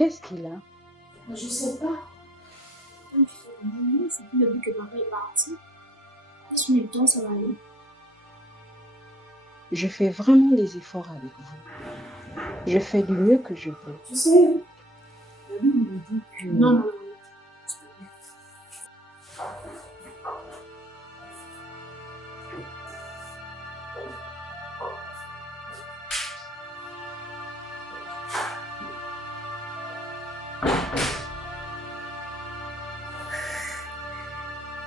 Qu'est-ce qu'il a? Je sais pas. Comme tu fais une c'est plus depuis que papa est parti. Si le temps, ça va aller. Je fais vraiment des efforts avec vous. Je fais du mieux que je peux. Tu sais, la vie me dit que... Non.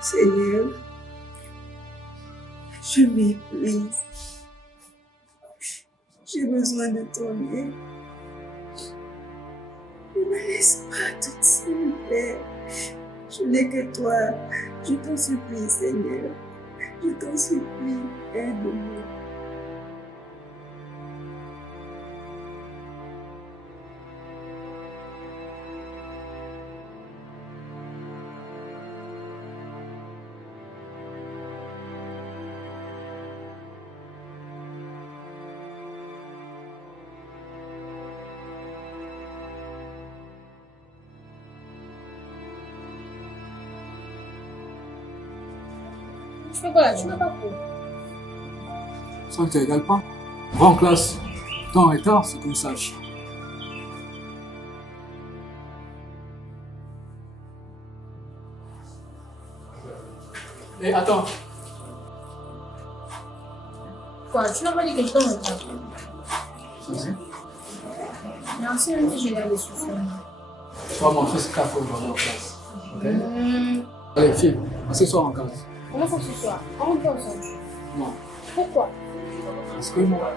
Seigneur, je m'épuise. J'ai besoin de ton aide. Ne me laisse pas toute seule, Père. Je n'ai que toi. Je t'en supplie, Seigneur. Je t'en supplie, aide-moi. Tu fais quoi là? Tu n'as pas cours. Ça ne t'égale pas. Va en classe. Temps et tard, c'est qu'on sache. Et attends. Quoi? Tu n'as pas dit que je t'en ai pas. Vas-y. Merci, même si j'ai gardé sous son. Tu vas montrer ce qu'il faut aujourd'hui en classe. Ok? Allez, fille, assieds-toi en classe. Comment ça ce soir? On peut ensemble. Non. Pourquoi? Parce que moi.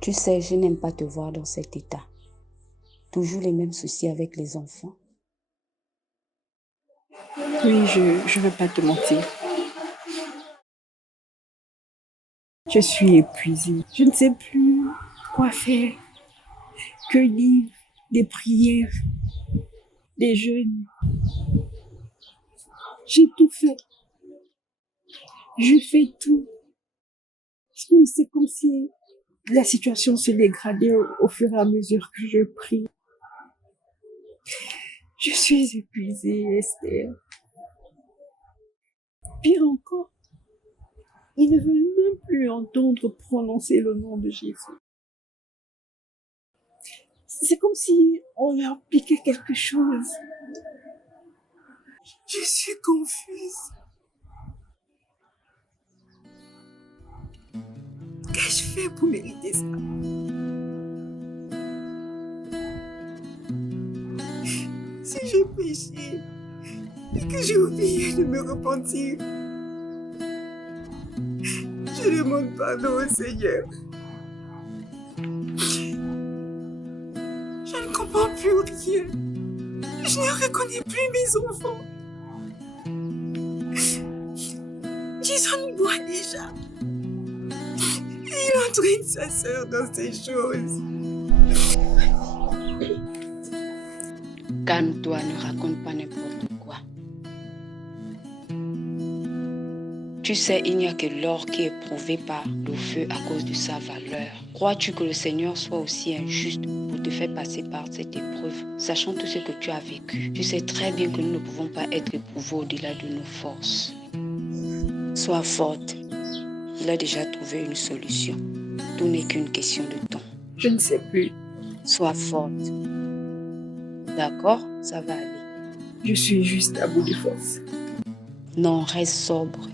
Tu sais, je n'aime pas te voir dans cet état. Toujours les mêmes soucis avec les enfants. Oui, je ne vais pas te mentir. Je suis épuisée. Je ne sais plus quoi faire. Que lire, des prières, des jeûnes. J'ai tout fait. Je fais tout. C'est comme si la situation se dégradait au fur et à mesure que je prie. Je suis épuisée, Esther. Pire encore, ils ne veulent même plus entendre prononcer le nom de Jésus. C'est comme si on leur piquait quelque chose. Je suis confuse. Qu'ai-je fait pour mériter ça? Si j'ai péché et que j'ai oublié de me repentir, je demande pardon au Seigneur. Je ne comprends plus rien. Je ne reconnais plus mes enfants. Jason boit déjà. Il entraîne sa sœur dans ces choses. Calme-toi, ne raconte pas n'importe quoi. Tu sais, il n'y a que l'or qui est prouvé par le feu à cause de sa valeur. Crois-tu que le Seigneur soit aussi injuste pour te faire passer par cette épreuve, sachant tout ce que tu as vécu? Tu sais très bien que nous ne pouvons pas être éprouvés au-delà de nos forces. Sois forte. Il a déjà trouvé une solution. Tout n'est qu'une question de temps. Je ne sais plus. Sois forte. D'accord? Ça va aller. Je suis juste à bout de force. Non, reste sobre.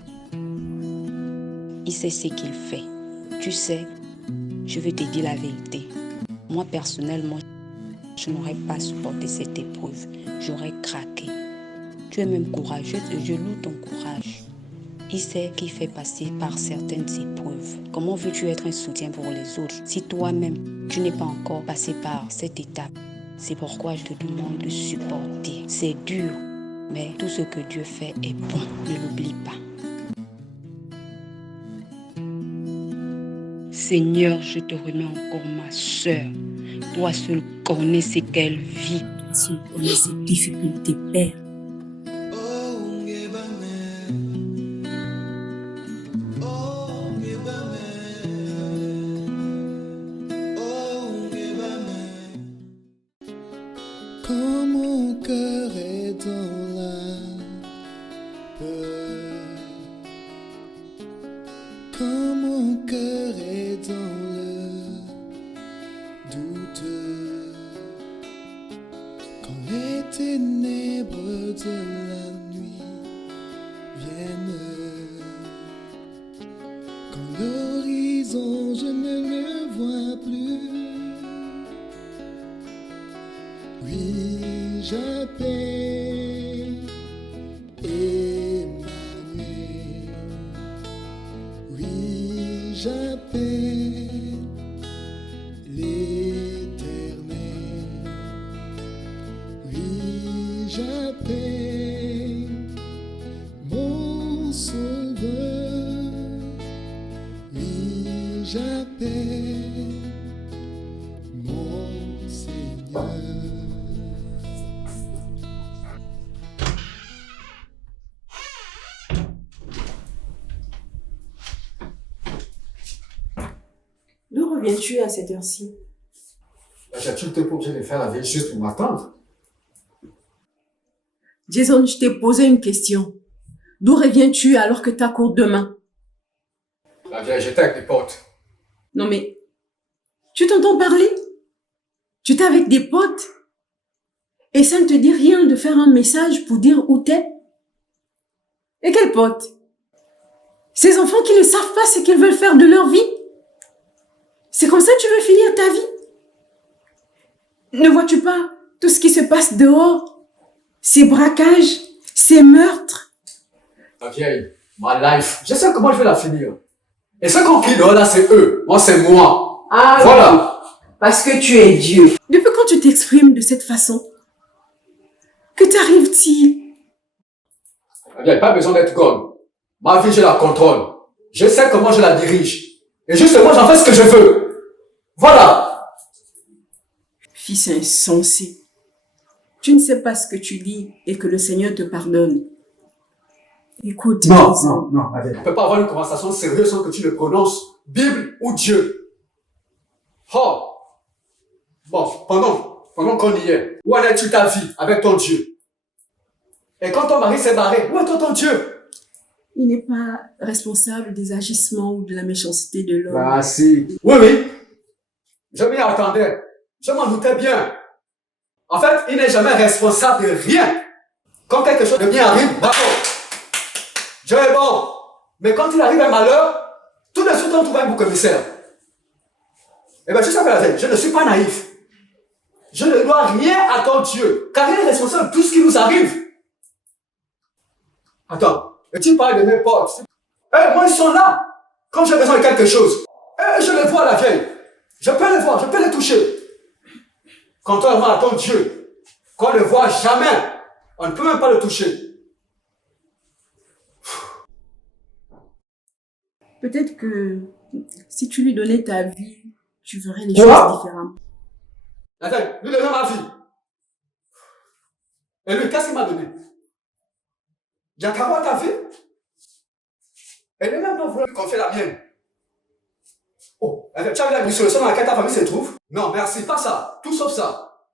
Il sait ce qu'il fait. Tu sais, je vais te dire la vérité. Moi, personnellement, je n'aurais pas supporté cette épreuve. J'aurais craqué. Tu es même courageuse et je loue ton courage. Il sait qu'il fait passer par certaines épreuves. Comment veux-tu être un soutien pour les autres si toi-même, tu n'es pas encore passé par cette étape? C'est pourquoi je te demande de supporter. C'est dur, mais tout ce que Dieu fait est bon. Ne l'oublie pas. Seigneur, je te remets encore ma sœur. Toi seul connais ce qu'elle vit. Toi seul connais ses difficultés, Père. Quand mon cœur est dans la peur, quand mon cœur est dans le doute, quand les ténèbres de la nuit viennent, quand l'horizon je ne le vois plus. Oui, j'appelle Emmanuel. Oui, j'appelle l'Éternel. Oui, j'appelle mon Sauveur. Oui, j'appelle mon Seigneur. D'où reviens-tu à cette heure-ci? Tu n'es pas obligé de faire la vie juste pour m'attendre. Jason, je t'ai posé une question. D'où reviens-tu alors que tu as cours demain? La vieille, j'étais avec des potes. Non mais, tu t'entends parler? Tu t'es avec des potes? Et ça ne te dit rien de faire un message pour dire où t'es? Et quels potes? Ces enfants qui ne savent pas ce qu'ils veulent faire de leur vie? C'est comme ça que tu veux finir ta vie? Ne vois-tu pas tout ce qui se passe dehors? Ces braquages, ces meurtres? La vieille, ma life, je sais comment je vais la finir. Et ceux qu'on crie dehors là, c'est eux. Moi, c'est moi. Ah Voilà. oui, parce que tu es Dieu. Depuis quand tu t'exprimes de cette façon? Que t'arrive-t-il? La vieille, pas besoin d'être conne. Ma vie, je la contrôle. Je sais comment je la dirige. Et justement, j'en fais ce que je veux. Voilà. Fils insensé, tu ne sais pas ce que tu dis et que le Seigneur te pardonne. Écoute, Jason. non, la vieille. On ne peut pas avoir une conversation sérieuse sans que tu ne prononces Bible ou Dieu. Oh. Bon, pendant qu'on y est, où en es-tu ta vie avec ton Dieu? Et quand ton mari s'est barré, où est ton Dieu? Il n'est pas responsable des agissements ou de la méchanceté de l'homme. Ah si. Oui. Je m'y attendais. Je m'en doutais bien. En fait, il n'est jamais responsable de rien. Quand quelque chose de bien arrive, d'accord. Dieu est bon. Mais quand il arrive un malheur, tout de suite on trouve un bouc émissaire. Eh bien, tu sais que je ne suis pas naïf. Je ne dois rien à ton Dieu, car il est responsable de tout ce qui nous arrive. Attends, et tu parles de mes potes. Moi, ils sont là. Quand j'ai besoin de quelque chose, je les vois la vieille. Je peux les voir, je peux les toucher. Contrairement à ton Dieu, qu'on ne voit jamais, on ne peut même pas le toucher. Peut-être que si tu lui donnais ta vie, tu verrais les choses différemment. Attends, lui donne ma vie. Et lui, qu'est-ce qu'il m'a donné? Giacomo t'a vu? Elle n'est même pas voulu qu'on fait la mienne. Oh, tu as vu la dissolution dans laquelle ta famille se trouve? Non, merci, pas ça. Tout sauf ça.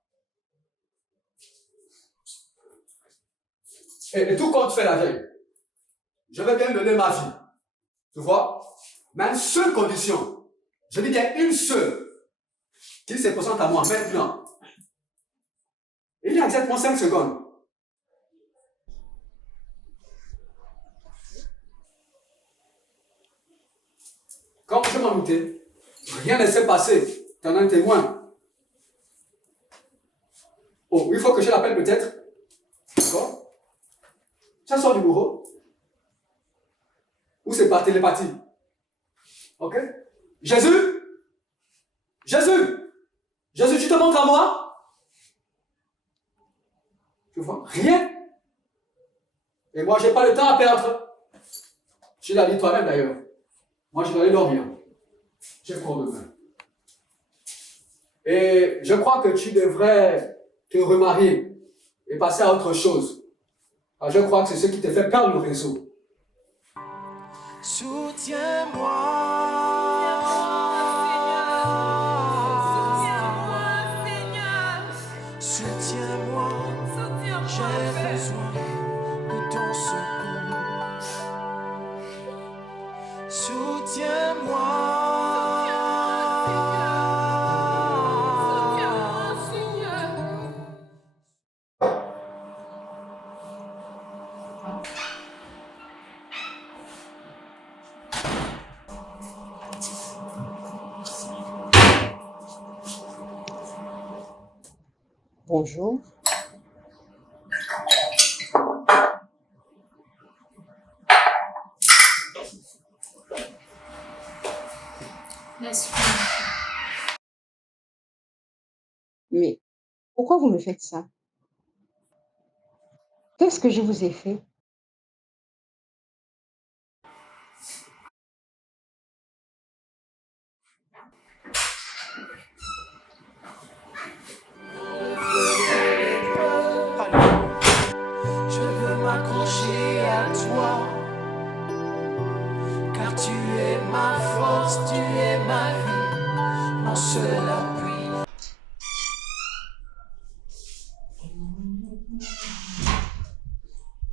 Et tout compte fait la veille. Je vais bien mener ma vie. Tu vois? Mais à une seule condition. Je dis bien une seule. Qu'il se présente à moi maintenant. Il y a exactement 5 secondes. Comme je m'en doutais, rien ne s'est passé. Tu en as un témoin. Oh, il faut que je l'appelle peut-être. D'accord? Ça sort du bureau. Ou c'est par télépathie. Ok? Jésus? Jésus? Jésus, tu te montres à moi? Tu vois? Rien. Et moi, je n'ai pas le temps à perdre. Tu l'as dit toi-même d'ailleurs. Moi, je dois aller dormir. J'ai cours demain. Et je crois que tu devrais te remarier et passer à autre chose. Alors, je crois que c'est ce qui te fait perdre le réseau. Soutiens-moi, j'ai besoin de ton secours. Soutiens-moi. Bonjour. Merci. Mais pourquoi vous me faites ça? Qu'est-ce que je vous ai fait? Je veux m'accrocher à toi, car tu es ma force, tu es ma vie, mon seul appui.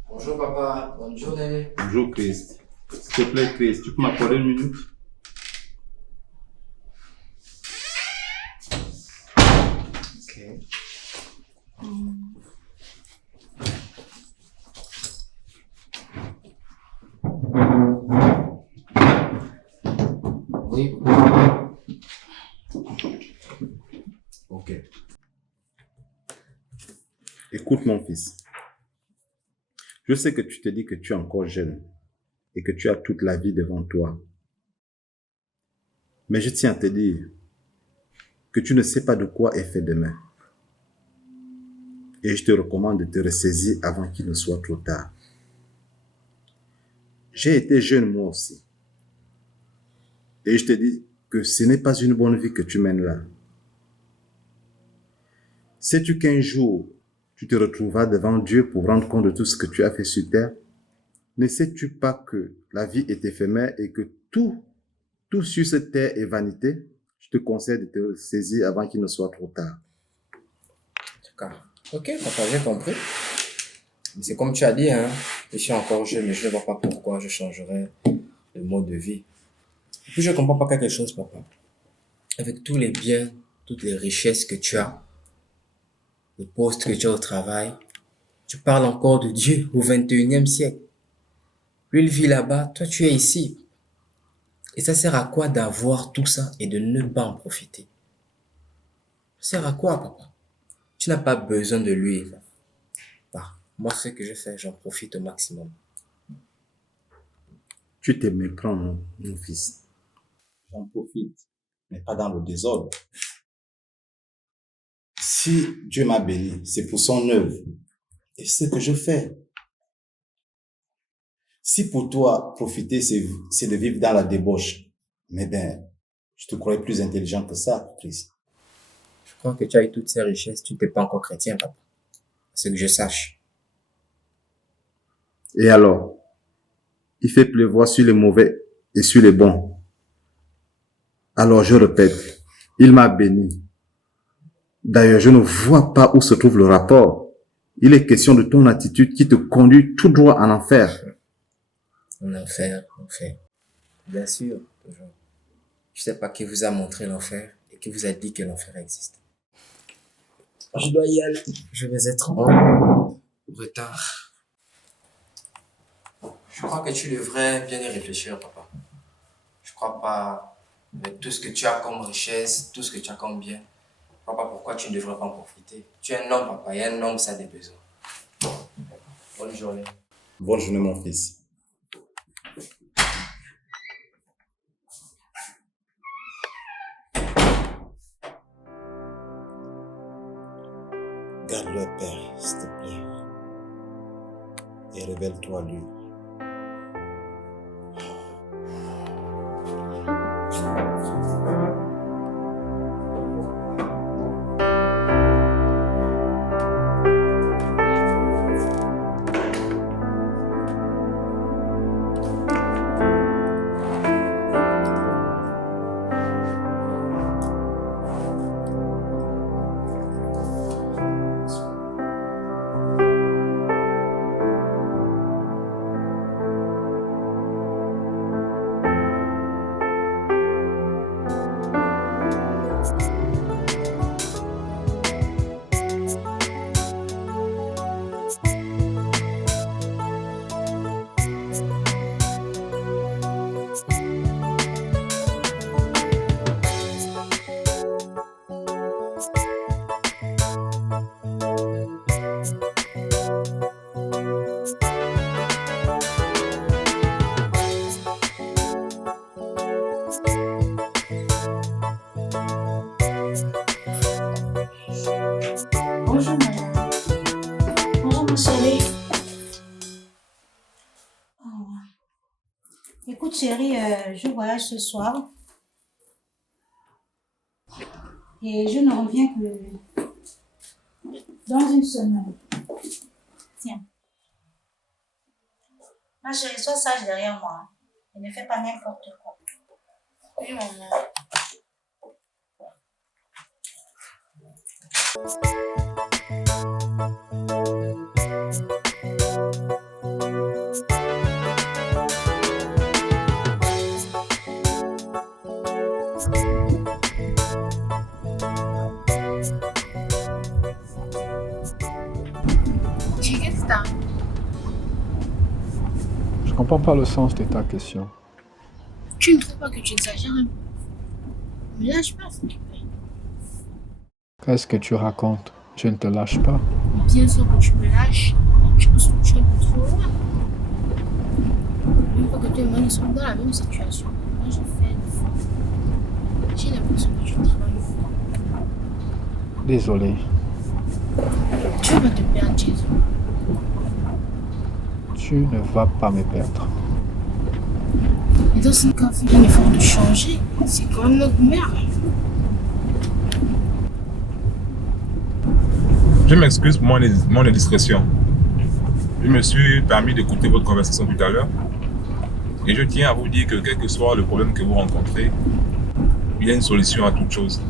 Bonjour papa, bonne journée. Bonjour Christ. S'il te plaît Christ, tu peux m'accorder une minute? Ok. Oui. Ok. Écoute mon fils. Je sais que tu te dis que tu es encore jeune et que tu as toute la vie devant toi. Mais je tiens à te dire que tu ne sais pas de quoi est fait demain. Et je te recommande de te ressaisir avant qu'il ne soit trop tard. J'ai été jeune moi aussi. Et je te dis que ce n'est pas une bonne vie que tu mènes là. Sais-tu qu'un jour, tu te retrouveras devant Dieu pour rendre compte de tout ce que tu as fait sur terre? Ne sais-tu pas que la vie est éphémère et que tout sur cette terre est vanité? Je te conseille de te saisir avant qu'il ne soit trop tard. D'accord. Ok, papa, j'ai compris. Mais c'est comme tu as dit, hein, je suis encore jeune, mais je ne vois pas pourquoi je changerais de mode de vie. Et puis je ne comprends pas quelque chose, papa. Avec tous les biens, toutes les richesses que tu as, le poste que tu as au travail, tu parles encore de Dieu au 21e siècle. Lui, il vit là-bas, toi, tu es ici. Et ça sert à quoi d'avoir tout ça et de ne pas en profiter? Ça sert à quoi, papa? Tu n'as pas besoin de lui. Bah, moi, ce que je fais, j'en profite au maximum. Tu te méprends, mon fils. J'en profite, mais pas dans le désordre. Si Dieu m'a béni, c'est pour son œuvre. Et c'est ce que je fais. Si pour toi, profiter, c'est de vivre dans la débauche, mais ben, je te croyais plus intelligent que ça, Christ. Je crois que tu as eu toutes ces richesses, tu n'es pas encore chrétien, papa. C'est que je sache. Et alors, il fait pleuvoir sur les mauvais et sur les bons. Alors je répète, il m'a béni. D'ailleurs, je ne vois pas où se trouve le rapport. Il est question de ton attitude qui te conduit tout droit en enfer. En enfer. Bien sûr, toujours. Je sais pas qui vous a montré l'enfer et qui vous a dit que l'enfer existe. Je dois y aller. Je vais être en retard. Je crois que tu devrais bien y réfléchir, papa. Je crois pas, avec tout ce que tu as comme richesse, tout ce que tu as comme bien, je crois pas pourquoi tu ne devrais pas en profiter. Tu es un homme, papa, et un homme, ça a des besoins. Bonne journée. Bonne journée, mon fils. Garde-le, Père, s'il te plaît. Et révèle-toi à lui. Bonjour madame. Bonjour ma chérie. Oh. Écoute chérie, je voyage ce soir. Et je ne reviens que dans une semaine. Tiens. Ma chérie, sois sage derrière moi. Et ne fais pas n'importe quoi. Oui, maman. Qu'est-ce que t'as? Je comprends pas le sens de ta question. Tu ne trouves pas que tu exagères un peu? Me lâche pas, s'il te plaît. Qu'est-ce que tu racontes? Je ne te lâche pas. Bien sûr que tu me lâches. Je pense que tu es un peu trop loin. Une fois que toi et moi nous sommes dans la même situation, moi je fais une fois. J'ai l'impression que tu travailles fort. Désolé. Tu vas te perdre, Jésus. Tu ne vas pas me perdre. Et dans ce cas, fais un effort de changer. C'est quand même notre mère. Je m'excuse pour mon indiscrétion. Je me suis permis d'écouter votre conversation tout à l'heure et je tiens à vous dire que quel que soit le problème que vous rencontrez, il y a une solution à toute chose.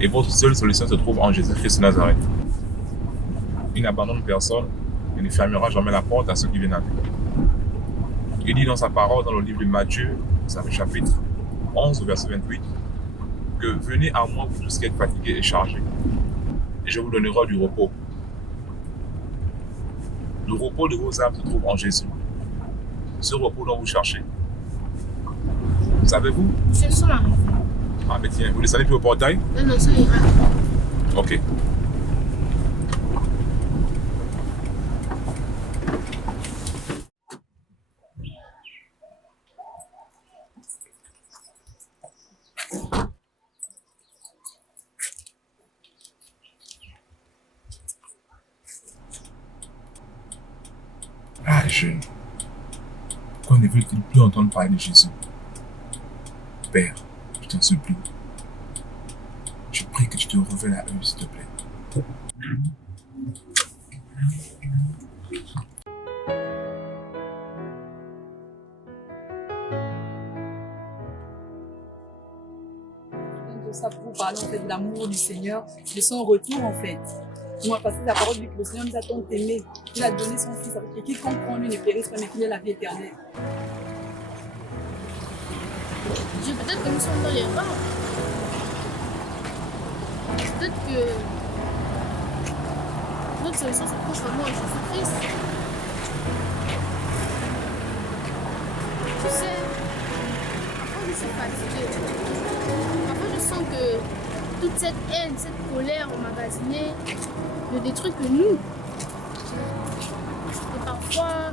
Et votre seule solution se trouve en Jésus-Christ de Nazareth. Il n'abandonne personne et ne fermera jamais la porte à ceux qui viennent à lui. Il dit dans sa parole, dans le livre de Matthieu, chapitre 11, verset 28, que venez à moi vous tous qui êtes fatigués et chargés, et je vous donnerai du repos. Le repos de vos âmes se trouve en Jésus. Ce repos dont vous cherchez. Savez-vous? Je suis arrivé. Ah mais tiens, vous descendez plus au portail? Non, ça ira. Ok. Ah, jeune. Qu'on ne veut plus entendre parler de Jésus. Père, je t'en supplie. Je prie que tu te révèles à eux, s'il te plaît. de ça pour vous parler en fait de l'amour du Seigneur, de son retour en fait. Moi, parce que la parole dit que le Seigneur nous a tant aimés, il a donné son Fils, avec qui quiconque prend lui ne périsse pas, mais qu'il ait la vie éternelle. Peut-être que nous sommes dans l'erreur. Peut-être que notre solution se trouve vraiment en Jésus-Christ. Tu sais, parfois je suis fatiguée. Parfois je sens que toute cette haine, cette colère emmagasinée ne détruit que nous. Et parfois,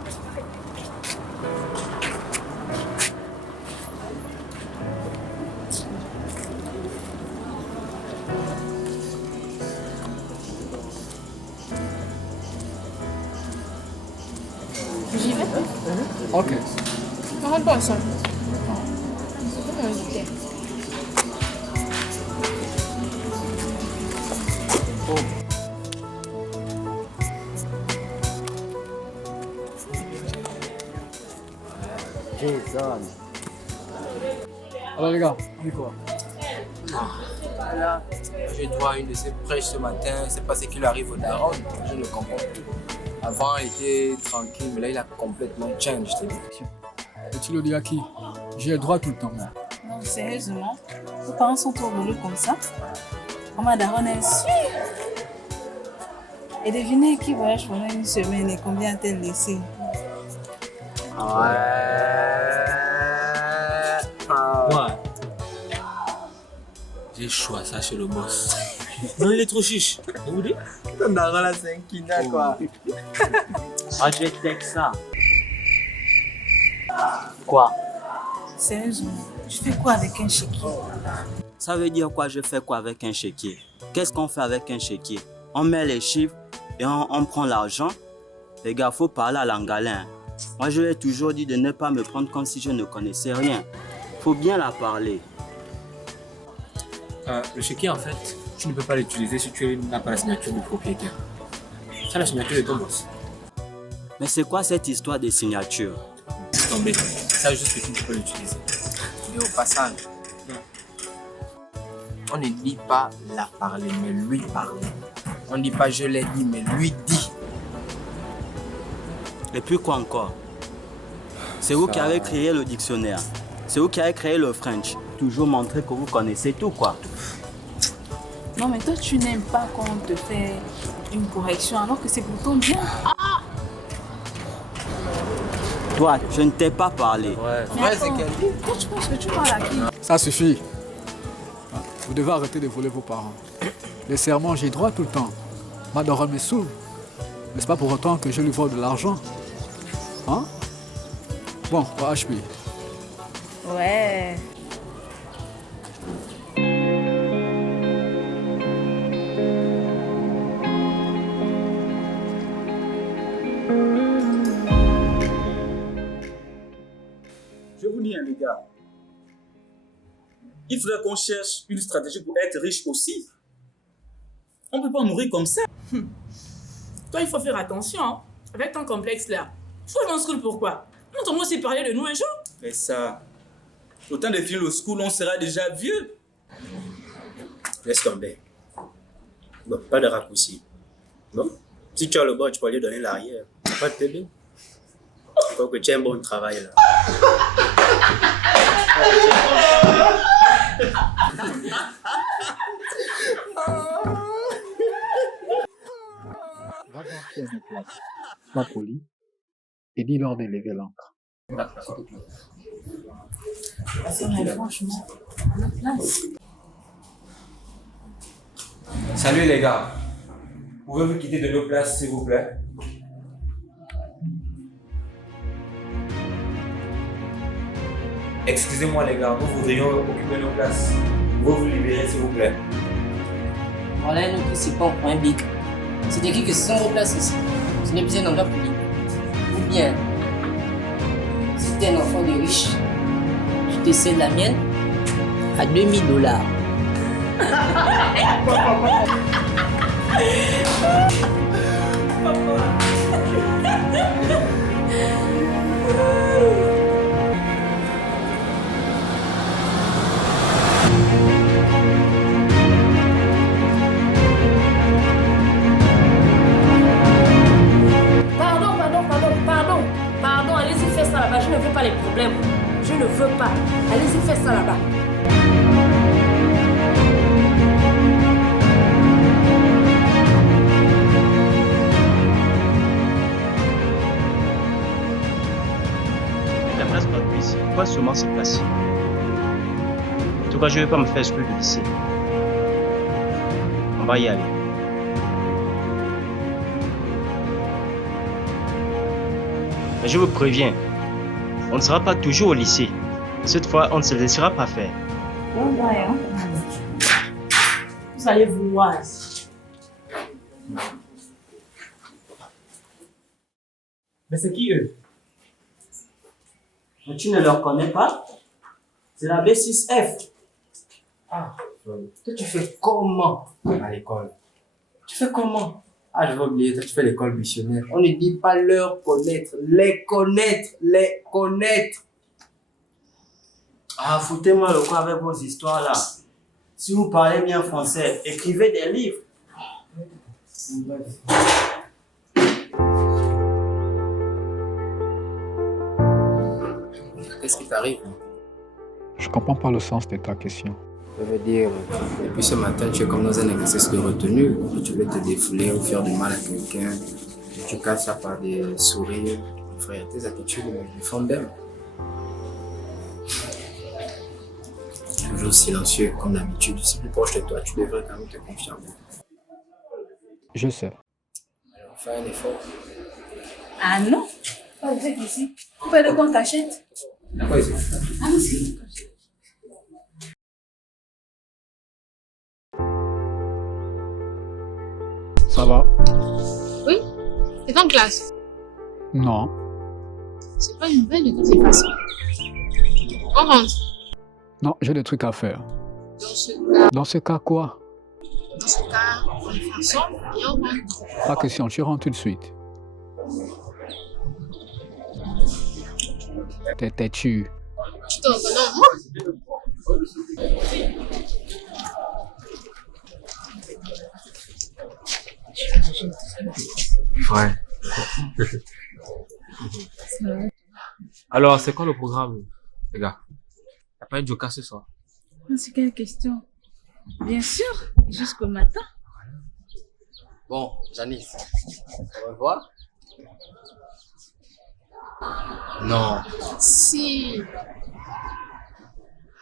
j'y vais. Ok. Ne rentre pas ensemble. C'est comme un invité. Jason. Alors les gars, on dit quoi? Voilà, je dois une de ces prêches ce matin, c'est pas ce qu'il arrive au Daron, je ne comprends plus. Avant, il était tranquille, mais là, il a complètement changé. Et tu le dis à qui? J'ai le droit tout le temps. Moi. Non, sérieusement, vos parents sont trop relous comme ça. Maman Daron est sûre. Et devinez qui voyage pendant une semaine et combien a-t-elle laissé? Ouais. J'ai choisi ça chez le boss. Non, il est trop chiche. Vous dites? Ton daron là, c'est un kina quoi. Ah, je vais texte ça. Quoi? Sérieusement, tu fais quoi avec un chéquier? Ça veut dire quoi, je fais quoi avec un chéquier? Qu'est-ce qu'on fait avec un chéquier? On met les chiffres et on prend l'argent. Les gars, faut parler à l'angalin. Moi, je lui ai toujours dit de ne pas me prendre comme si je ne connaissais rien. Faut bien la parler. Le chéquier, en fait, tu ne peux pas l'utiliser si tu n'as pas la signature du propriétaire. C'est la signature de ton boss. Mais c'est quoi cette histoire de signature? C'est tombé. Ça, juste que tu ne peux pas l'utiliser. Et au passage, on ne dit pas la parler, mais lui parler. On ne dit pas je l'ai dit, mais lui dit. Et puis quoi encore? C'est vous qui avez créé le dictionnaire. C'est vous qui avez créé le French. Toujours montrer que vous connaissez tout, quoi. Non, mais toi, tu n'aimes pas quand on te fait une correction alors que c'est pour ton bien. Ah! Toi, je ne t'ai pas parlé. Ouais, c'est qu'elle dit. Toi, tu penses que tu parles à qui? Ça suffit. Vous devez arrêter de voler vos parents. Les serments, j'ai droit tout le temps. Ma daronne me saoule. Mais c'est pas pour autant que je lui vole de l'argent. Hein? Bon, HP. Ouais. Je vous dis, les gars, il faudrait qu'on cherche une stratégie pour être riche aussi. On ne peut pas mourir comme ça. Toi, il faut faire attention, hein, avec ton complexe-là. Faut aller en school, pourquoi? Montre-moi aussi parler de nous un jour. Mais ça, au temps de finir le school, on sera déjà vieux. Laisse tomber. Bon, pas de raccourci. Bon, si tu as le bon, tu peux lui donner l'arrière. Pas de bébé. Encore que tu as un bon travail là. Va voir qui est en place. Sois poli et dis-leur de lever l'encre. Franchement, à notre place. Salut les gars. Pouvez-vous quitter de nos places, s'il vous plaît? Excusez-moi les gars, nous voudrions occuper nos places. Vous vous libérez, s'il vous plaît. Voilà un autre ici, pour un bic. C'est écrit que ce sont vos places ici. Ce n'est plus un endroit public. Ou bien, si t'es un enfant de riche, je te cède la mienne à $2000. veux pas les problèmes. Je ne veux pas. Allez-y, faites ça là-bas. La place pas plus ici. Pourquoi seulement se placer? En tout cas, je ne vais pas me faire exclure du lycée. On va y aller. Mais je vous préviens, on ne sera pas toujours au lycée. Cette fois, on ne se laissera pas faire. Vous allez voir. Mais c'est qui eux? Mais tu ne leur connais pas? C'est la B6F. Ah, toi tu fais comment à l'école? Tu fais comment? Ah, je vais oublier, toi tu fais l'école missionnaire. On ne dit pas leur connaître, les connaître, les connaître. Ah, foutez-moi le quoi avec vos histoires là. Si vous parlez bien français, écrivez des livres. Qu'est-ce qui t'arrive? Je comprends pas le sens de ta question. Ça veut dire, depuis ce matin, tu es comme dans un exercice de retenue. Tu veux te défouler ou faire du mal à quelqu'un. Tu casses ça par des sourires. Frère, tes attitudes me font bien. Toujours silencieux, comme d'habitude. Je suis plus proche de toi, tu devrais quand même te confier en moi. Je sais. Alors, fais un effort. Ah non, pas vrai ici. Combien de quoi t'achètes? D'accord, ici. Allons-y. Ça va? Oui? T'es en classe? Non. C'est pas une nouvelle de toutes les façons. On rentre. Non, j'ai des trucs à faire. Dans ce cas, Dans ce cas, quoi? on est ensemble et on rentre. Pas question, tu rentres tout de suite. T'es têtu. Tu te reconnais en moi? Ouais. Alors, c'est quoi le programme, les gars? Y'a pas un joker ce soir? C'est quelle question? Bien sûr, jusqu'au matin. Bon, Janice, au revoir. Non. Si.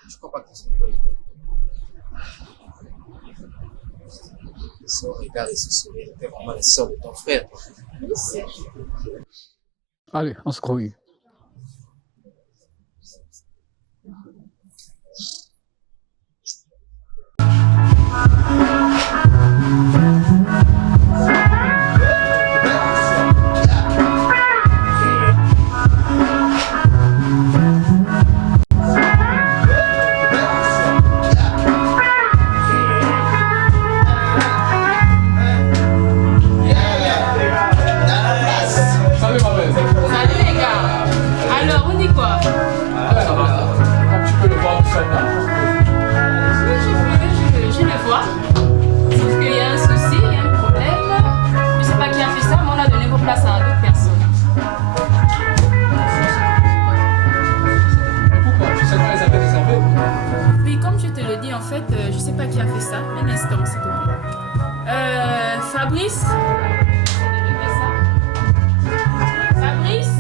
Je crois pas que c'est regarde ce sourire, t'es vraiment la sœur de ton frère. Oui, c'est. Allez, on se grouille. Salut les gars. Alors, on dit quoi? Ça va. Comme tu peux le voir, tout ça là. Je le vois. Sauf qu'il y a un souci, il y a un problème. Je sais pas qui a fait ça, mais on a donné vos places à d'autres personnes. Pourquoi? Tu sais pas les avez réservés? Puis comme je te le dis, en fait, je sais pas qui a fait ça. Un instant, s'il te plaît. Fabrice? Fabrice?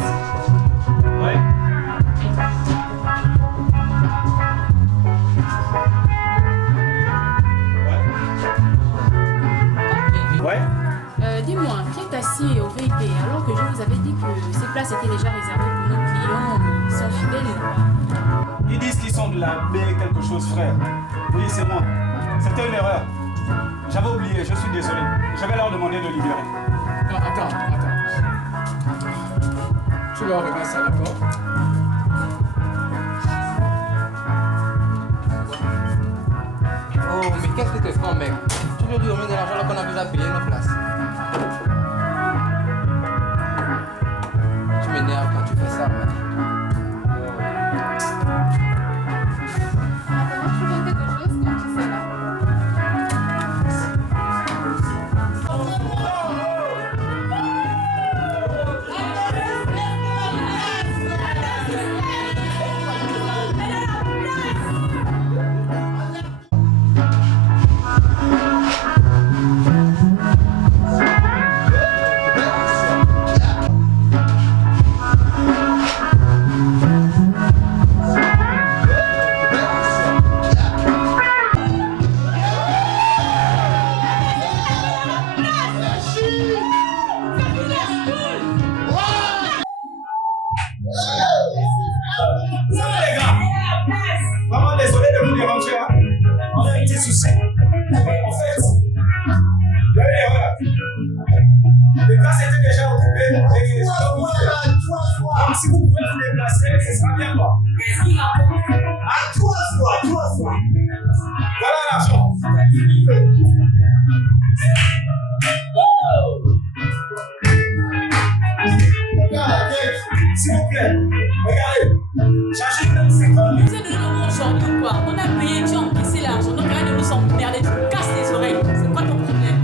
Ouais. Ouais. Dis-moi, qui est assis au VIP alors que je vous avais dit que ces places étaient déjà réservées pour nos clients qui sont fidèles? Ils disent qu'ils sont de la B quelque chose, frère. Oui, c'est moi. C'était une erreur. J'avais oublié, je suis désolé. Je vais leur demander de libérer. Non, attends. Tu leur remets ça, d'accord? Oh, mais qu'est-ce que tu fais, mec? Tu lui dis au moins de l'argent là qu'on a déjà payé nos places. Tu m'énerves quand tu fais ça, mec. ce sera bien toi. Qu'est-ce qu'il raconte? À toi. Voilà l'argent. S'il vous plaît, regardez. Cherchez le 50 000. Vous êtes donné le mot aujourd'hui ou quoi? On a payé, tu as encaissé l'argent. Donc arrête de nous emmerder, tu nous casses les oreilles. C'est quoi ton problème?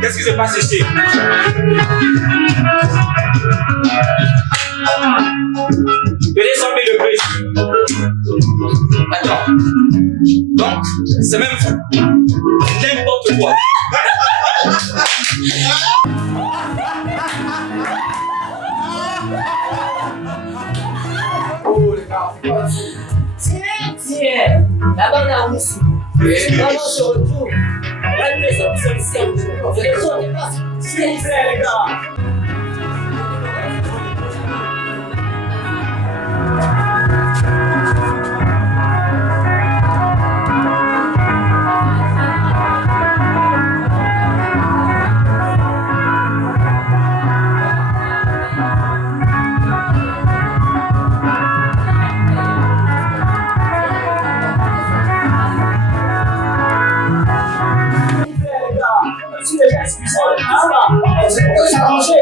Qu'est-ce qui se passe ici? Donnez 100 000 de plus. Attends. Donc, c'est même fou. N'importe quoi. Oh les gars, tiens, la bande a reçu. Maman se retourne. Là, les hommes sont ici. On fait les autres, s'il vous plaît, les gars. Si les gens expliquent, on s'est arrangé.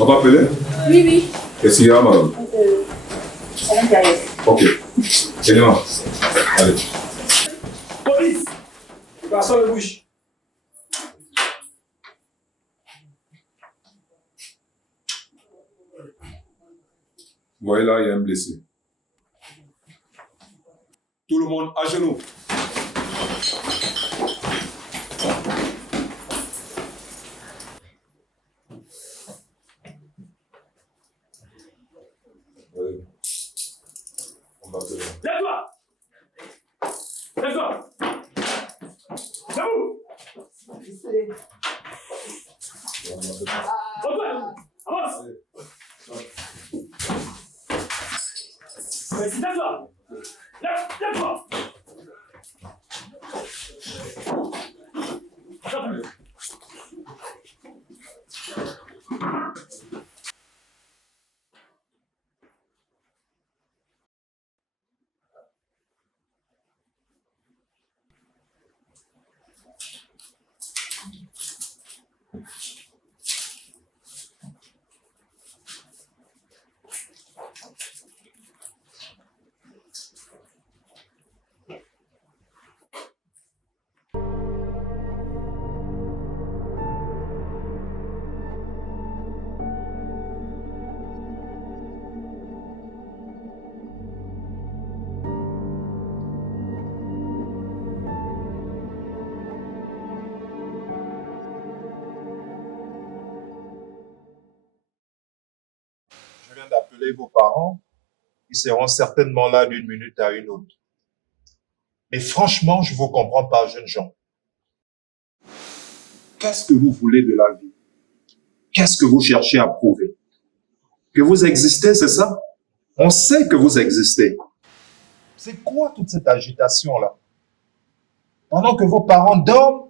On va appeler? Oui, oui. Qu'est-ce qu'il y a, madame? À l'intérieur. Ok. Élément. Allez. Police! Personne ne bouge. Vous voyez là, il y a un blessé. Tout le monde à genoux. Allez. On va appeler. Lève-toi! Lève-toi! Debout! Antoine! Avance! Vas-y, lève-toi! Lève-toi! viens d'appeler vos parents. Ils seront certainement là d'une minute à une autre. Et franchement, je vous comprends pas, jeunes gens. Qu'est-ce que vous voulez de la vie? Qu'est-ce que vous cherchez à prouver? Que vous existez, c'est ça? On sait que vous existez. C'est quoi toute cette agitation-là? Pendant que vos parents dorment,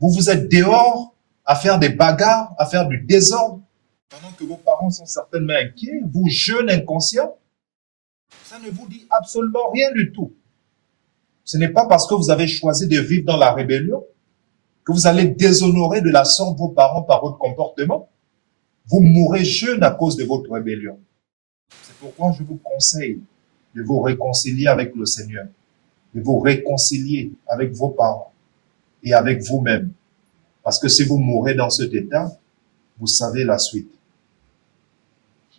vous êtes dehors à faire des bagarres, à faire du désordre. Pendant que vos parents sont certainement inquiets, vous jeunes inconscients, ça ne vous dit absolument rien du tout. Ce n'est pas parce que vous avez choisi de vivre dans la rébellion que vous allez déshonorer de la sorte vos parents par votre comportement. Vous mourrez jeune à cause de votre rébellion. C'est pourquoi je vous conseille de vous réconcilier avec le Seigneur, de vous réconcilier avec vos parents et avec vous-même. Parce que si vous mourrez dans cet état, vous savez la suite.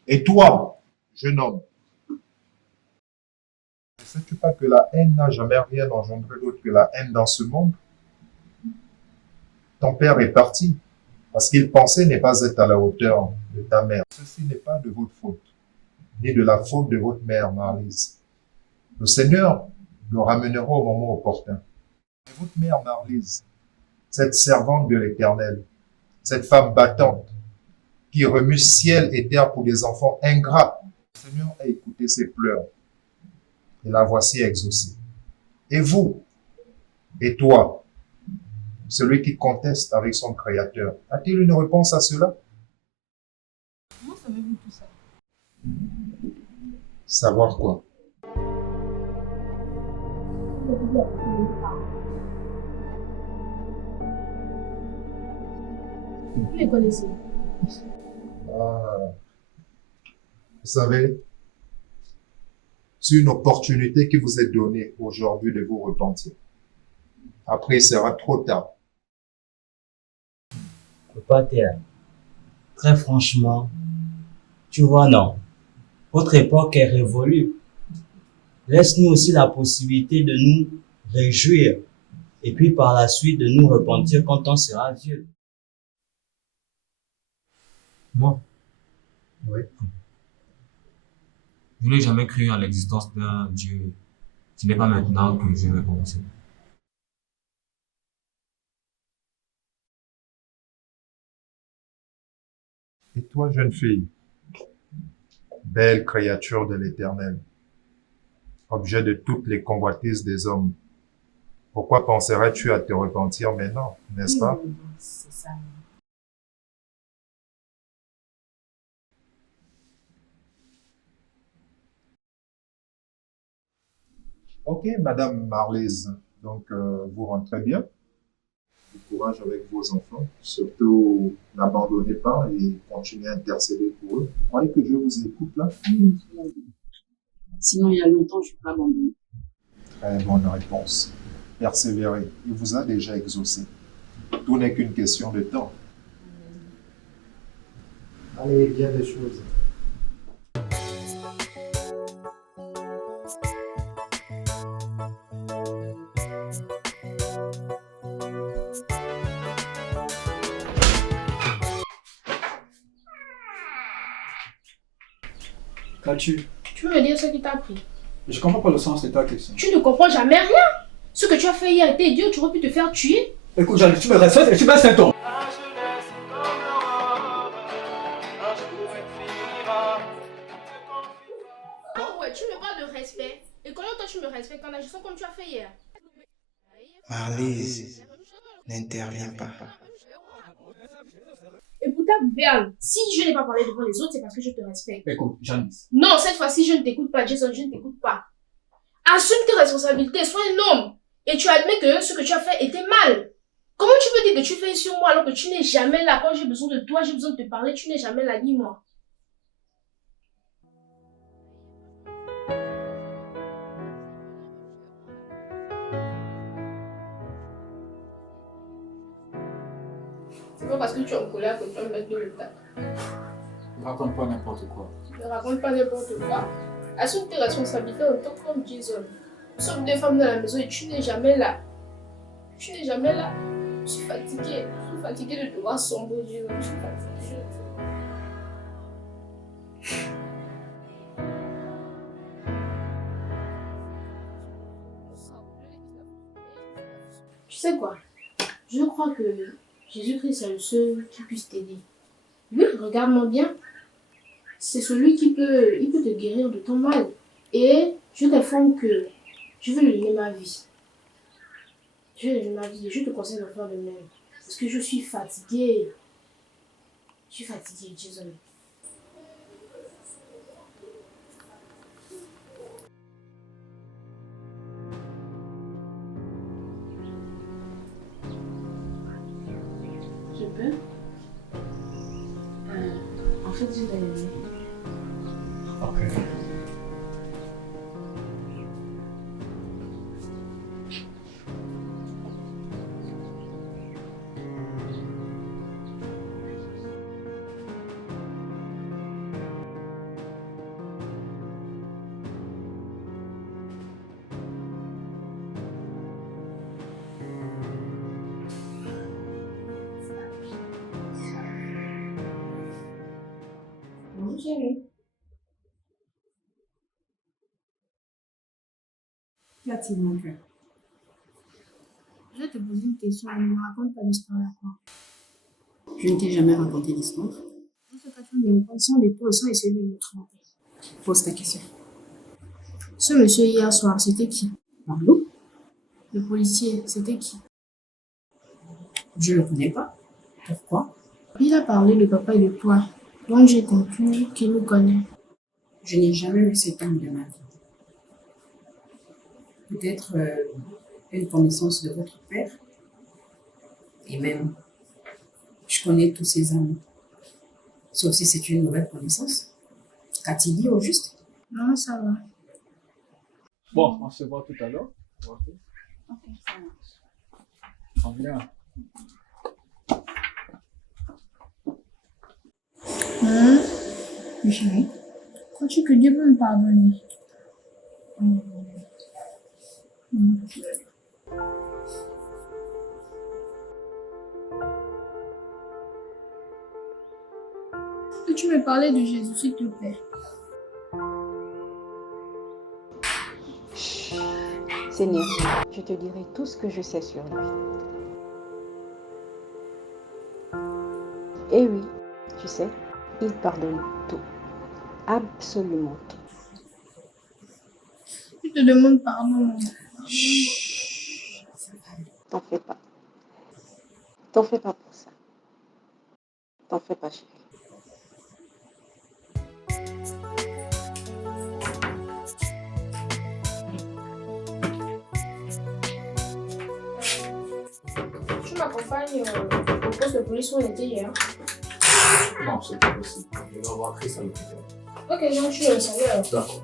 Et toi, jeune homme, ne sais-tu pas que la haine n'a jamais rien engendré d'autre que la haine dans ce monde? Ton père est parti parce qu'il pensait ne pas être à la hauteur de ta mère. Ceci n'est pas de votre faute, ni de la faute de votre mère, Marlise. Le Seigneur le ramènera au moment opportun. Et votre mère, Marlise, cette servante de l'Éternel, cette femme battante, qui remue ciel et terre pour des enfants ingrats, le Seigneur a écouté ses pleurs et la voici exaucée. Et vous, et toi, celui qui conteste avec son Créateur, a-t-il une réponse à cela? Comment savez-vous tout ça? Savoir quoi? Vous les connaissez? Vous savez, c'est une opportunité qui vous est donnée aujourd'hui de vous repentir. Après, il sera trop tard. Pater, très franchement, tu vois, non. Votre époque est révolue. Laisse-nous aussi la possibilité de nous réjouir et puis par la suite de nous repentir quand on sera vieux. Moi, oui. Je n'ai jamais cru à l'existence d'un Dieu. Ce n'est pas maintenant que je vais commencer. Et toi, jeune fille, belle créature de l'Éternel, objet de toutes les convoitises des hommes, pourquoi penserais-tu à te repentir maintenant, n'est-ce pas? C'est ça. Ok, Madame Marlise, donc vous rentrez bien. Du courage avec vos enfants. Surtout, n'abandonnez pas et continuez à intercéder pour eux. Vous croyez que je vous écoute là? Sinon, il y a longtemps, je ne suis pas abandonnée. Très bonne réponse. Persévérez. Il vous a déjà exaucé. Tout n'est qu'une question de temps. Allez, bien des choses. Qu'as-tu? Tu veux me dire ce qui t'a pris? Je comprends pas le sens de ta question. Tu ne comprends jamais rien. Ce que tu as fait hier était idiot, tu aurais pu te faire tuer. Écoute, Jeanne, tu me respectes et tu baisses un ton. Ah ouais, tu me parles de respect. Et comment toi tu me respectes en agissant comme tu as fait hier? Marlise, n'interviens pas. Et pour ta gouverne, si je n'ai pas parlé devant les autres, c'est parce que je te respecte. Écoute, Janice. Non, cette fois-ci, je ne t'écoute pas, Jason, je ne t'écoute pas. Assume tes responsabilités, sois un homme. Et tu admets que ce que tu as fait était mal. Comment tu peux dire que tu fais sur moi alors que tu n'es jamais là? Quand j'ai besoin de toi, j'ai besoin de te parler, tu n'es jamais là, dis-moi. C'est pas parce que tu es en colère que tu vas me mettre le tas. Ne raconte pas n'importe quoi. Ne raconte pas n'importe quoi. Assume tes responsabilités en tant qu'homme, Jason. Nous sommes deux femmes dans la maison et tu n'es jamais là. Tu n'es jamais là. Je suis fatiguée. Je suis fatiguée de devoir sombrer, Jason. Je suis fatiguée. Tu sais quoi? Je crois que Jésus-Christ est le seul qui puisse t'aider. Oui, regarde-moi bien. C'est celui il peut te guérir de ton mal. Et je t'informe que je vais lui donner ma vie. Je vais lui donner ma vie et je te conseille de faire de même. Parce que je suis fatiguée. Je suis fatiguée, désolée. Je peux? En fait, je vais aller. Ok. Bonjour chérie. Qu'y a-t-il, mon cœur? Je vais te poser une question et ne me raconte pas l'histoire à quoi. Je ne t'ai jamais raconté l'histoire. Dans ce cas, tu me racontes sans détour et sans essayer de me tromper. Pose ta question. Ce monsieur hier soir, c'était qui? Pardon? Le policier, c'était qui? Je ne le connais pas. Pourquoi? Il a parlé de papa et de toi. Donc j'ai conclu qu'il nous connaît. Je n'ai jamais eu cet homme de ma vie. Peut-être une connaissance de votre père. Et même, je connais tous ses amis. Sauf si c'est une nouvelle connaissance. Qu'a-t-il dit au juste? Non, ça va. Bon, on se voit tout à l'heure. Ok, ça marche. On vient. Mais chérie, crois-tu que Dieu peut me pardonner? Peux-tu me parler de Jésus, s'il te plaît? Seigneur, je te dirai tout ce que je sais sur lui. Et oui, tu sais, il pardonne tout. Absolument tout. Je te demande pardon. T'en fais pas. T'en fais pas pour ça. T'en fais pas, chérie. Tu m'accompagnes au poste de police où on était hier? Non, c'est pas possible. Je vais avoir Chris à l'hôpital. Ok, donc tu le savais alors. D'accord.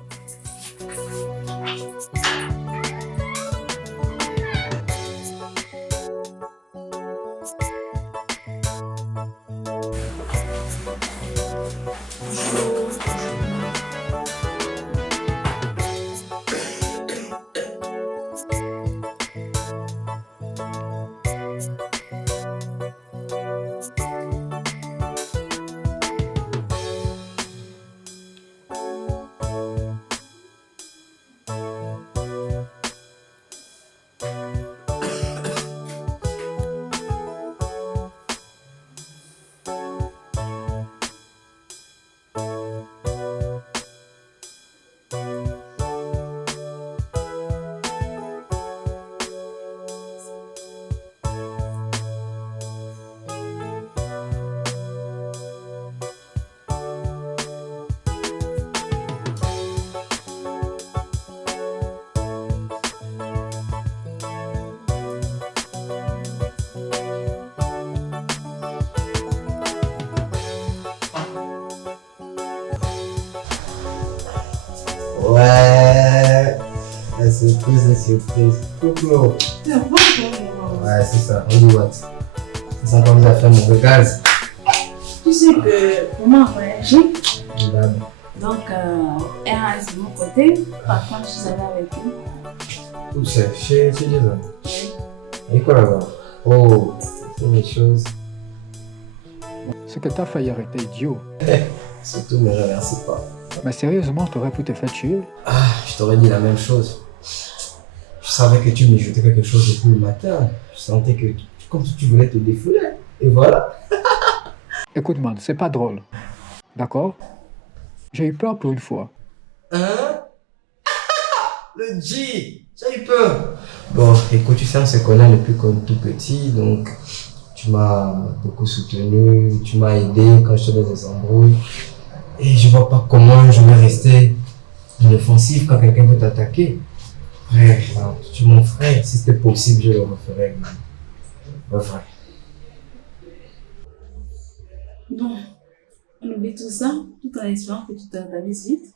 Ouais, la surprise. Coucou. Ouais, c'est ça, on dit what? Ça sent comme ça fait mon regard. Tu sais que maman a voyagé, Regarde. donc elle reste de mon côté. Parfois, je suis allée avec elle. Où c'est? Chez Jason. Et quoi là-bas? Oh, c'est des choses. Ce que t'as fait hier était idiot. Surtout, mais je remercie pas. Mais sérieusement, t'aurais pu te faire tuer. Ah, je t'aurais dit la même chose. Je Je savais que tu mijotais quelque chose depuis le matin. Je sentais que comme si tu voulais te défouler. Et voilà. Écoute, man, c'est pas drôle. D'accord? J'ai eu peur pour une fois. Hein? Le G! J'ai eu peur. Bon, écoute, tu sais, on se connaît depuis comme tout petit, donc tu m'as beaucoup soutenu, tu m'as aidé quand j'étais dans des embrouilles. Et je vois pas comment je vais rester inoffensif quand quelqu'un veut t'attaquer. Frère, tu es mon frère, si c'était possible, je le referais. Ouais, frère. Bon, on oublie tout ça, tout en espérant que tu t'organises vite.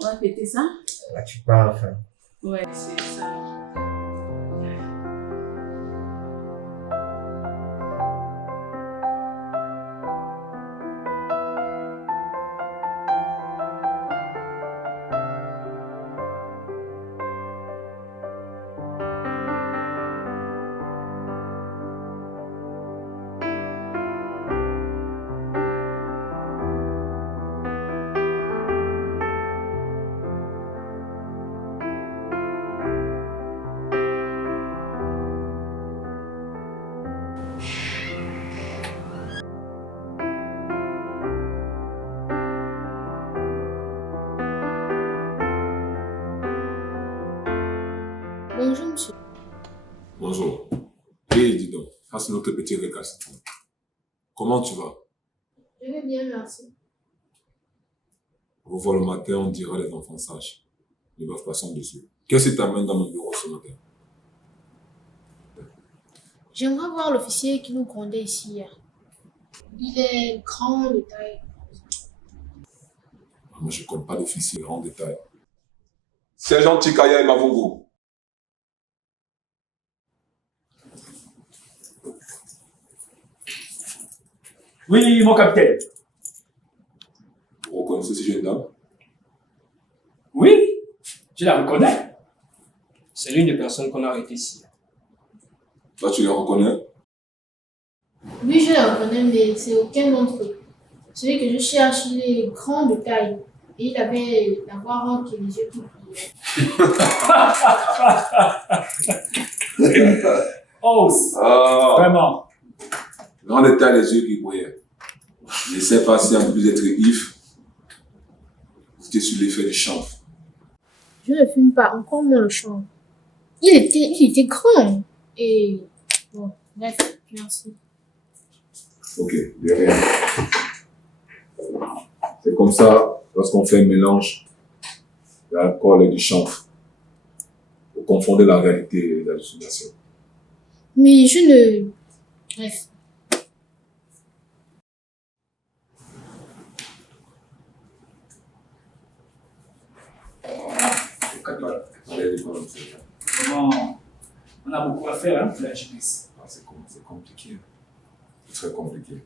On va fêter ça. Là, tu parles, frère. Ouais, c'est ça. Bonjour, monsieur. Bonjour. Et dis donc, ça c'est notre petit récapitulatif. Comment tu vas? Je vais bien, merci. Vous voir le matin, on dirait les enfants sages. Ils doivent passer en dessous. Qu'est-ce qui t'amène dans mon bureau ce matin? J'aimerais voir l'officier qui nous grondait ici hier. Il est grand de taille. Moi, je ne connais pas d'officier grand détail. Sergent Tikaya et Mavungu. Oui, mon capitaine. Vous reconnaissez cette jeune dame? Oui, je la reconnais. C'est l'une des personnes qu'on a arrêtées ici. Toi, tu les reconnais? Oui, je le reconnais, mais c'est aucun d'entre eux. Celui que je cherche, il est grand de taille. Et il avait la voix rauque et les yeux tout brillants. Oh, vraiment. Grand détail, les yeux qui brillaient. Je ne sais pas si en plus d'être Yves, c'était sur l'effet du chanvre. Je ne fume pas, encore moins le chanvre. Il était grand. Et bon, bref, merci. Ok, de rien. C'est comme ça, lorsqu'on fait un mélange d'alcool et du chanvre, vous confondez la réalité et l'hallucination. Mais je ne... Bref. Vraiment, on a beaucoup à faire, hein, pour la jeunesse. C'est compliqué. C'est très compliqué.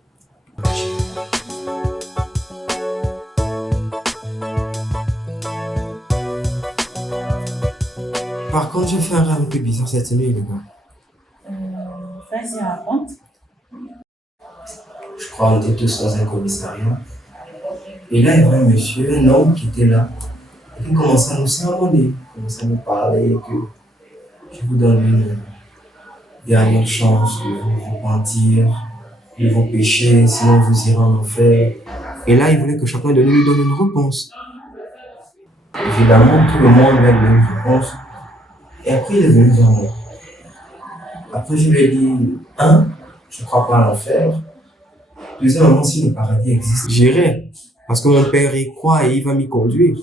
Par contre, j'ai fait un rêve un peu bizarre cette nuit, les gars. Vas-y, raconte. Je crois qu'on était tous dans un commissariat. Et là, il y avait un monsieur, un homme qui était là. Et qui commençait à nous sermonner, commençait à nous parler que je vous donne une dernière chance de vous repentir de vos péchés, sinon vous irez en enfer. Et là, il voulait que chacun de nous lui donne une réponse. Évidemment, tout le monde lui a donné une réponse. Et après, il est venu vers moi. Après, je lui ai dit, je ne crois pas à l'enfer. Deuxièmement, si le paradis existe, j'irai. Parce que mon père y croit et il va m'y conduire.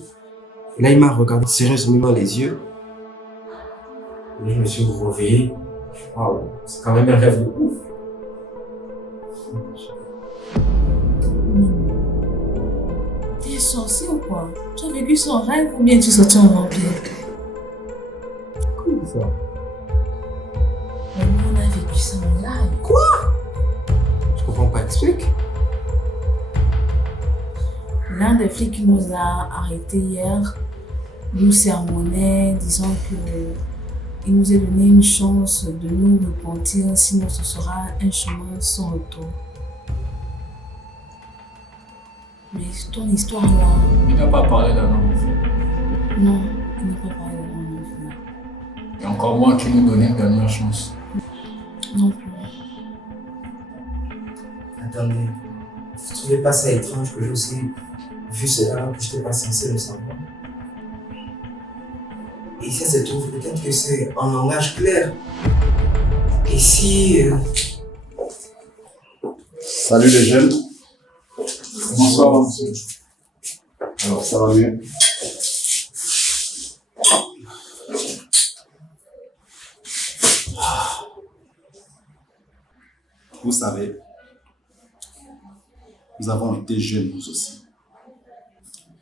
Et là, il m'a regardé sérieusement dans les yeux. Et je me suis réveillé. Waouh, c'est quand même un rêve de ouf. T'es sorcier ou quoi? Tu as vécu son rêve ou bien tu es sorti en vampire? Comment ça? Mais nous, on a vécu ça en live. Quoi? Je comprends pas, explique. L'un des flics qui nous a arrêtés hier nous sermonnait, disant qu'il nous a donné une chance de nous repentir, sinon ce sera un chemin sans retour. Mais ton histoire là... Il n'a pas parlé d'un homme. Non, il n'a pas parlé d'un homme. Et encore Crois-moi qu'il nous donnait une dernière chance. Non plus. Attendez, vous ne trouvez pas ça étrange que j'ai aussi vu cela alors que je n'étais pas censé le savoir? Et si ça se trouve, peut-être que c'est en langage clair. Et si... Salut les jeunes. Bonsoir, monsieur. Alors, ça va mieux? Vous savez, nous avons été jeunes nous aussi.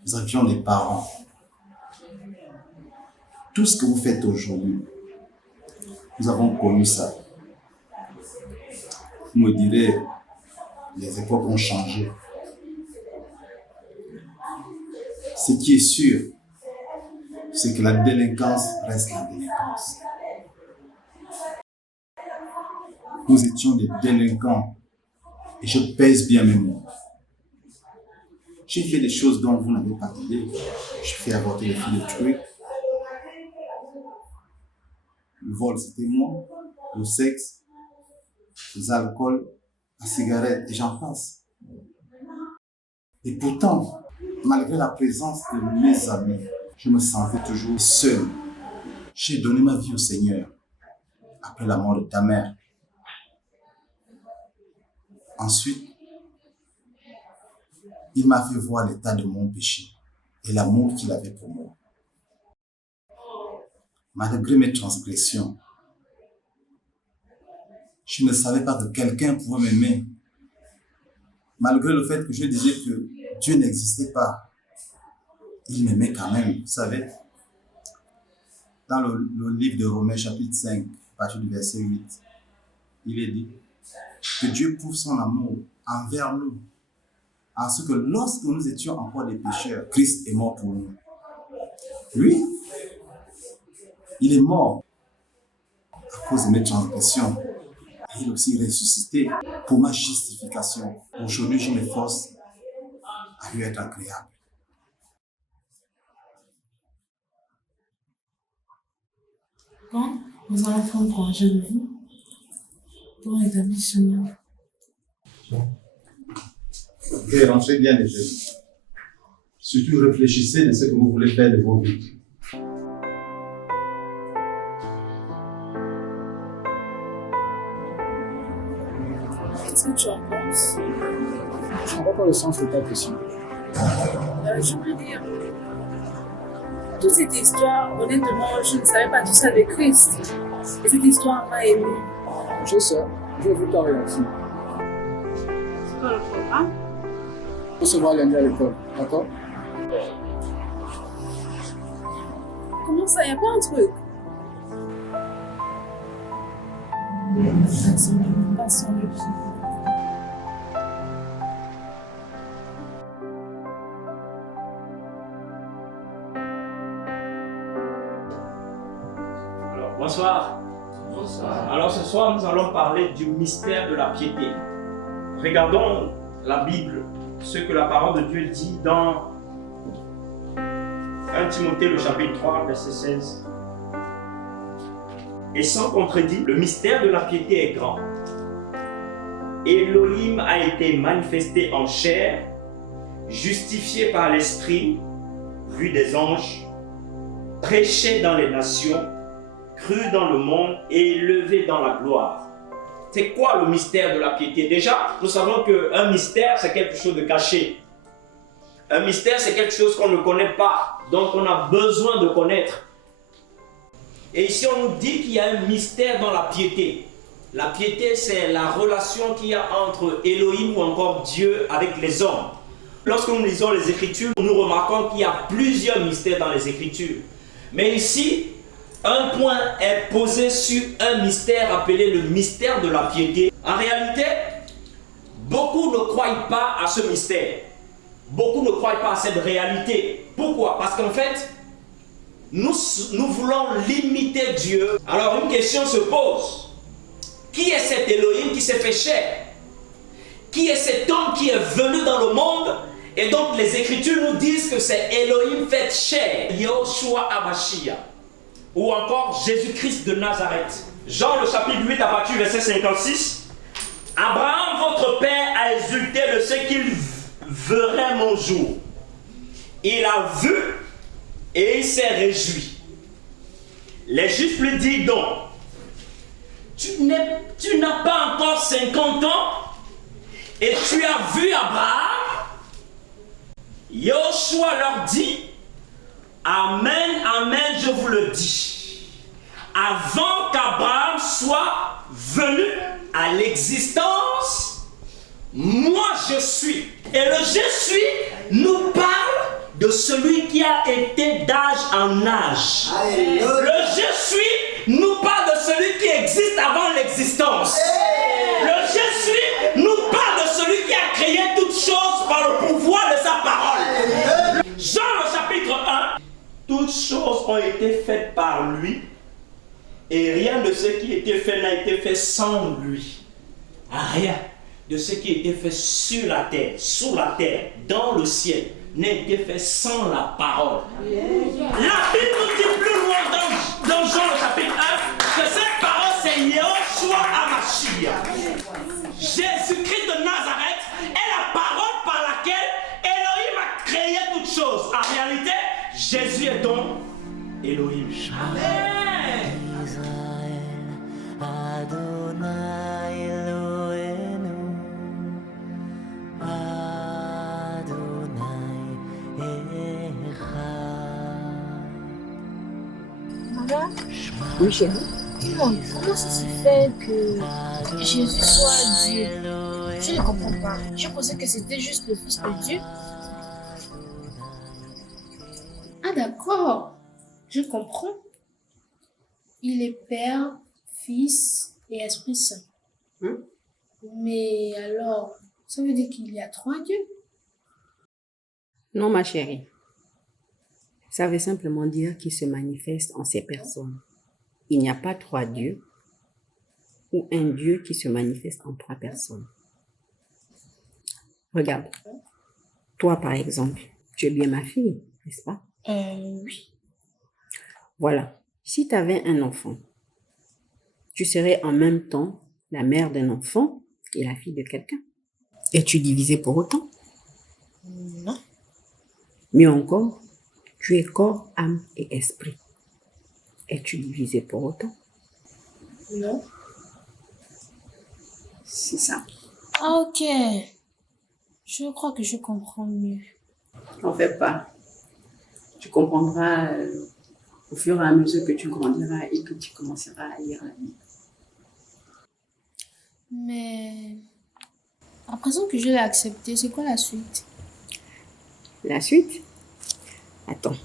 Nous avions des parents. Tout ce que vous faites aujourd'hui, nous avons connu ça. Vous me direz, les époques ont changé. Ce qui est sûr, c'est que la délinquance reste la délinquance. Nous étions des délinquants et je pèse bien mes mots. J'ai fait des choses dont vous n'avez pas idée. J'ai fait avorter les filles de trucs. Le vol, c'était moi. Le sexe, les alcools, la cigarette, et j'en passe. Et pourtant, malgré la présence de mes amis, je me sentais toujours seul. J'ai donné ma vie au Seigneur après la mort de ta mère. Ensuite, il m'a fait voir l'état de mon péché et l'amour qu'il avait pour moi. Malgré mes transgressions, je ne savais pas que quelqu'un pouvait m'aimer. Malgré le fait que je disais que Dieu n'existait pas, il m'aimait quand même, vous savez. Dans le livre de Romains chapitre 5, à partir du verset 8, il est dit que Dieu prouve son amour envers nous, en ce que lorsque nous étions encore des pécheurs, Christ est mort pour nous. Oui, il est mort à cause de mes transgressions. Et il est aussi ressuscité pour ma justification. Aujourd'hui, je m'efforce à lui être agréable. Quand nous allons prendre congé de vous pour établir ce nom. Ok, rentrez bien les jeunes. Surtout réfléchissez de ce que vous voulez faire de vos vies. Qu'est-ce que tu en penses? Je ne vois pas le sens de ta question. J'aimerais dire, toute cette histoire, honnêtement, je ne savais pas tout ça de Christ. Et cette histoire m'a ému. Je sais, je veux ta réaction. C'est quoi le programme? On se voit lundi à l'école, d'accord? Comment ça, il n'y a pas un truc? Passons le pied. Bonsoir. Bonsoir. Alors ce soir, nous allons parler du mystère de la piété. Regardons la Bible, ce que la parole de Dieu dit dans 1 Timothée, le chapitre 3, verset 16. Et sans contredit, le mystère de la piété est grand. Elohim a été manifesté en chair, justifié par l'Esprit, vu des anges, prêché dans les nations, cru dans le monde et élevé dans la gloire. C'est quoi le mystère de la piété? Déjà, nous savons qu'un mystère, c'est quelque chose de caché. Un mystère, c'est quelque chose qu'on ne connaît pas, donc on a besoin de connaître. Et ici, on nous dit qu'il y a un mystère dans la piété. La piété, c'est la relation qu'il y a entre Elohim ou encore Dieu avec les hommes. Lorsque nous lisons les Écritures, nous remarquons qu'il y a plusieurs mystères dans les Écritures. Mais ici, un point est posé sur un mystère appelé le mystère de la piété. En réalité, beaucoup ne croient pas à ce mystère. Beaucoup ne croient pas à cette réalité. Pourquoi? Parce qu'en fait, nous voulons limiter Dieu. Alors une question se pose. Qui est cet Elohim qui s'est fait chair? Qui est cet homme qui est venu dans le monde? Et donc les Écritures nous disent que c'est Elohim fait chair, Yahushua HaMashiach. ou encore Jésus-Christ de Nazareth. Jean le chapitre 8 à partir du verset 56. Abraham, votre père, a exulté de ce qu'il verrait mon jour. Il a vu et il s'est réjoui. Les Juifs lui disent donc, tu n'as pas encore 50 ans et tu as vu Abraham? Yoshua leur dit, Amen, Amen, je vous le dis. Avant qu'Abraham soit venu à l'existence, moi je suis. Et le je suis nous parle de celui qui a été d'âge en âge. Le je suis nous parle de celui qui existe avant l'existence. Le je suis nous parle de celui qui a créé toutes choses par le pouvoir de sa parole. Jean le chapitre 1, toutes choses ont été faites par lui et rien de ce qui a été fait n'a été fait sans lui. Rien de ce qui a été fait sur la terre, sous la terre, dans le ciel, n'a été fait sans la parole. La Bible nous dit plus loin dans Jean le chapitre 1 que cette parole c'est Yoshua HaMashiach. Jésus-Christ de Nazareth est la parole par laquelle Elohim a créé toutes choses. En réalité, Jésus est donc Elohim. Amen. Adonai Eloheinu, Adonai Madame, Oui, chérie. dis-moi, comment ça se fait que Jésus soit Dieu? Je ne comprends pas. Je pensais que c'était juste le Fils de Dieu. Ah d'accord, je comprends. Il est Père, Fils et Esprit Saint. Mais alors, ça veut dire qu'il y a 3 dieux? Non, ma chérie. Ça veut simplement dire qu'il se manifeste en ces personnes. Il n'y a pas 3 dieux ou un Dieu qui se manifeste en 3 personnes. Regarde. Toi, par exemple, tu es bien ma fille, n'est-ce pas? Oui. Voilà. Si tu avais un enfant, tu serais en même temps la mère d'un enfant et la fille de quelqu'un. Es-tu divisé pour autant? Non. Mieux encore, tu es corps, âme et esprit. Es-tu divisé pour autant? Non. C'est ça. Ah, ok. Je crois que je comprends mieux. N'en fais pas. Tu comprendras au fur et à mesure que tu grandiras et que tu commenceras à lire la Bible. Mais à présent que je l'ai accepté, c'est quoi la suite? La suite? Attends.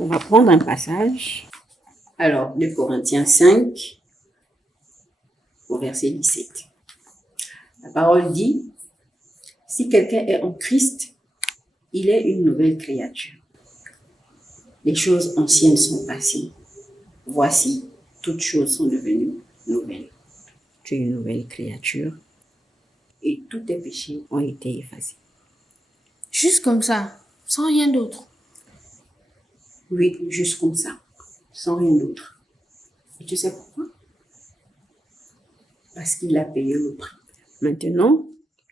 On va prendre un passage. Alors, 2 Corinthiens 5, au verset 17. La parole dit, si quelqu'un est en Christ, il est une nouvelle créature. Les choses anciennes sont passées. Voici, toutes choses sont devenues nouvelles. Tu es une nouvelle créature et tous tes péchés ont été effacés. Juste comme ça, sans rien d'autre. Oui, juste comme ça, sans rien d'autre. Et tu sais pourquoi? Parce qu'il a payé le prix. Maintenant,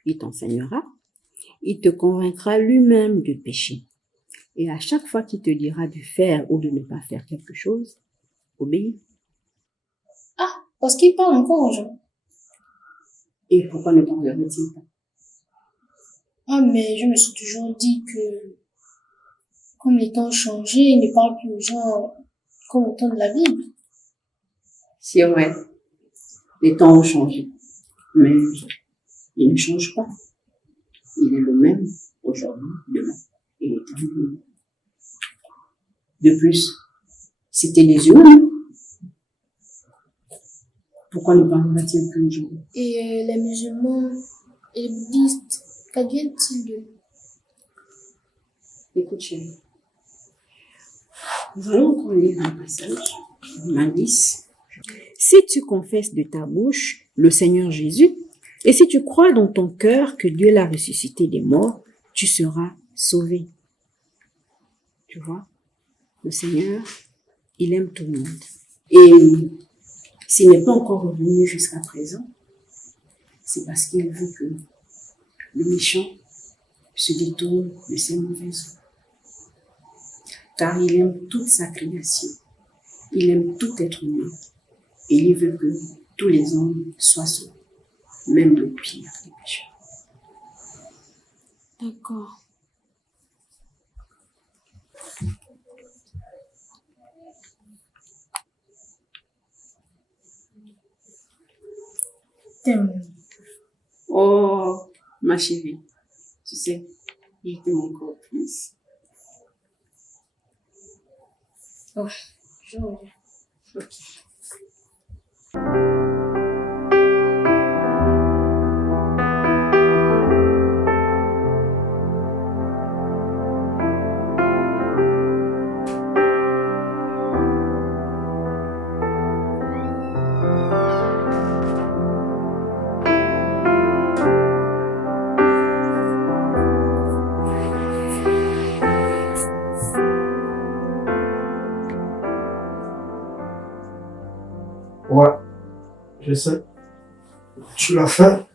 il t'enseignera, il te convaincra lui-même du péché. Et à chaque fois qu'il te dira de faire ou de ne pas faire quelque chose, obéis. Ah, parce qu'il parle encore aux gens. Et pourquoi ne parlerait-il pas? Ah, mais je me suis toujours dit que, comme les temps ont changé, il ne parle plus aux gens comme au temps de la Bible. C'est vrai, les temps ont changé, mais il ne change pas. Il est le même aujourd'hui, demain et éternellement. De plus, c'était des humains. Pourquoi ne parlerait-il plus aujourd'hui? Et les musulmans et les bouddhistes, qu'adviennent-ils d'eux? Écoute, chérie, nous allons encore lire un passage, Romains 10. Si tu confesses de ta bouche le Seigneur Jésus, et si tu crois dans ton cœur que Dieu l'a ressuscité des morts, tu seras sauvé. Tu vois, le Seigneur il aime tout le monde. Et s'il n'est pas encore revenu jusqu'à présent, c'est parce qu'il veut que le méchant se détourne de ses mauvaises œuvres. Car il aime toute sa création. Il aime tout être humain. Et il veut que tous les hommes soient sauvés, même le pire des pécheurs. D'accord. Oh, ma chérie, tu sais, je t'aime encore plus. Oh, je reviens. Ok. Ouais, je sais. Tu l'as fait?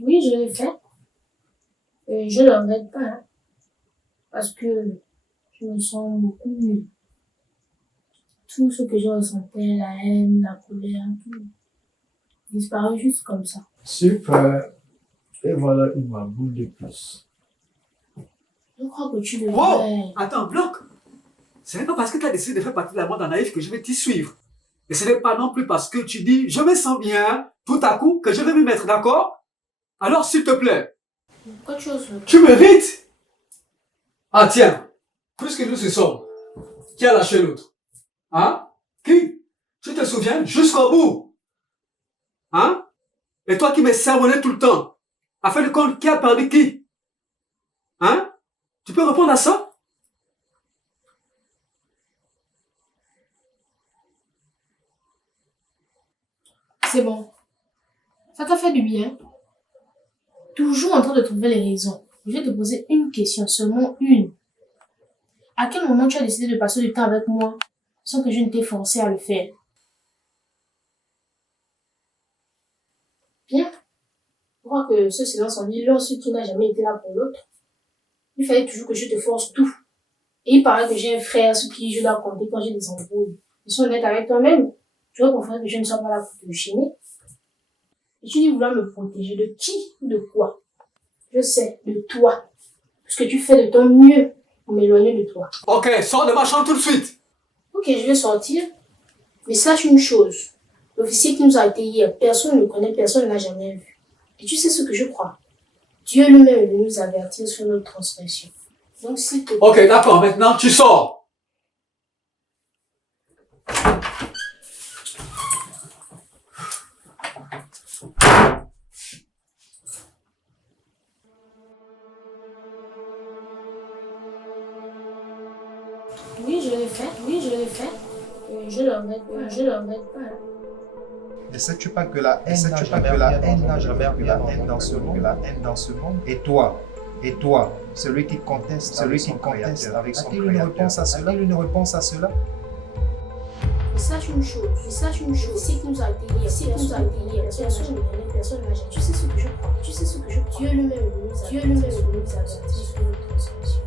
Oui, je l'ai fait. Et je ne le regrette pas. Hein, parce que je me sens beaucoup mieux. Tout ce que je ressentais, la haine, la colère, tout, disparaît juste comme ça. Super. Et voilà une boule de plus. Je crois que tu devrais... Oh! Attends, bloc! Ce n'est pas parce que tu as décidé de faire partie de la bande en naïf que je vais t'y suivre. Et ce n'est pas non plus parce que tu dis, je me sens bien, tout à coup, que je vais m'y mettre, d'accord? Alors, s'il te plaît. Pourquoi tu oses le... Tu mérites? Ah tiens, puisque nous y sommes, qui a lâché l'autre? Hein? Qui? Tu te souviens? Jusqu'au bout. Hein? Et toi qui me sermonnais tout le temps, afin de compte qui a perdu qui? Hein? Tu peux répondre à ça? C'est bon. Ça t'a fait du bien. Toujours en train de trouver les raisons. Je vais te poser une question, seulement une. À quel moment tu as décidé de passer du temps avec moi sans que je ne t'ai forcé à le faire? Bien. Je crois que ce silence en dit long sur qui n'a jamais été là pour l'autre. Il fallait toujours que je te force tout. Et il paraît que j'ai un frère sur qui je dois compter quand j'ai des embrouilles. Je suis honnête avec toi-même. Tu dois comprendre que je ne sois pas là pour te chiner. Et tu dis vouloir me protéger de qui ou de quoi? Je sais, de toi. Parce que tu fais de ton mieux pour m'éloigner de toi. Ok, sors de ma chambre tout de suite. Ok, je vais sortir. Mais sache une chose. L'officier qui nous a été hier, personne ne le connaît, personne ne l'a jamais vu. Et tu sais ce que je crois? Dieu lui-même est venu nous avertir sur notre transgression. Donc s'il te plaît... Ok, d'accord, maintenant tu sors. Oui, je l'ai fait. Oui, je l'ai fait. Je le regrette pas. Je le regrette pas. Ne sais-tu pas que la haine n'a jamais rien dans ce monde, et toi, celui qui conteste avec son créateur, avec son créateur, a-t-il une réponse à cela? Mais sache une chose, c'est qui nous a été hier, personne ne connaît, personne n'a jamais. Tu sais ce que je crois, Dieu lui-même est venu nous avertir sur notre transgression.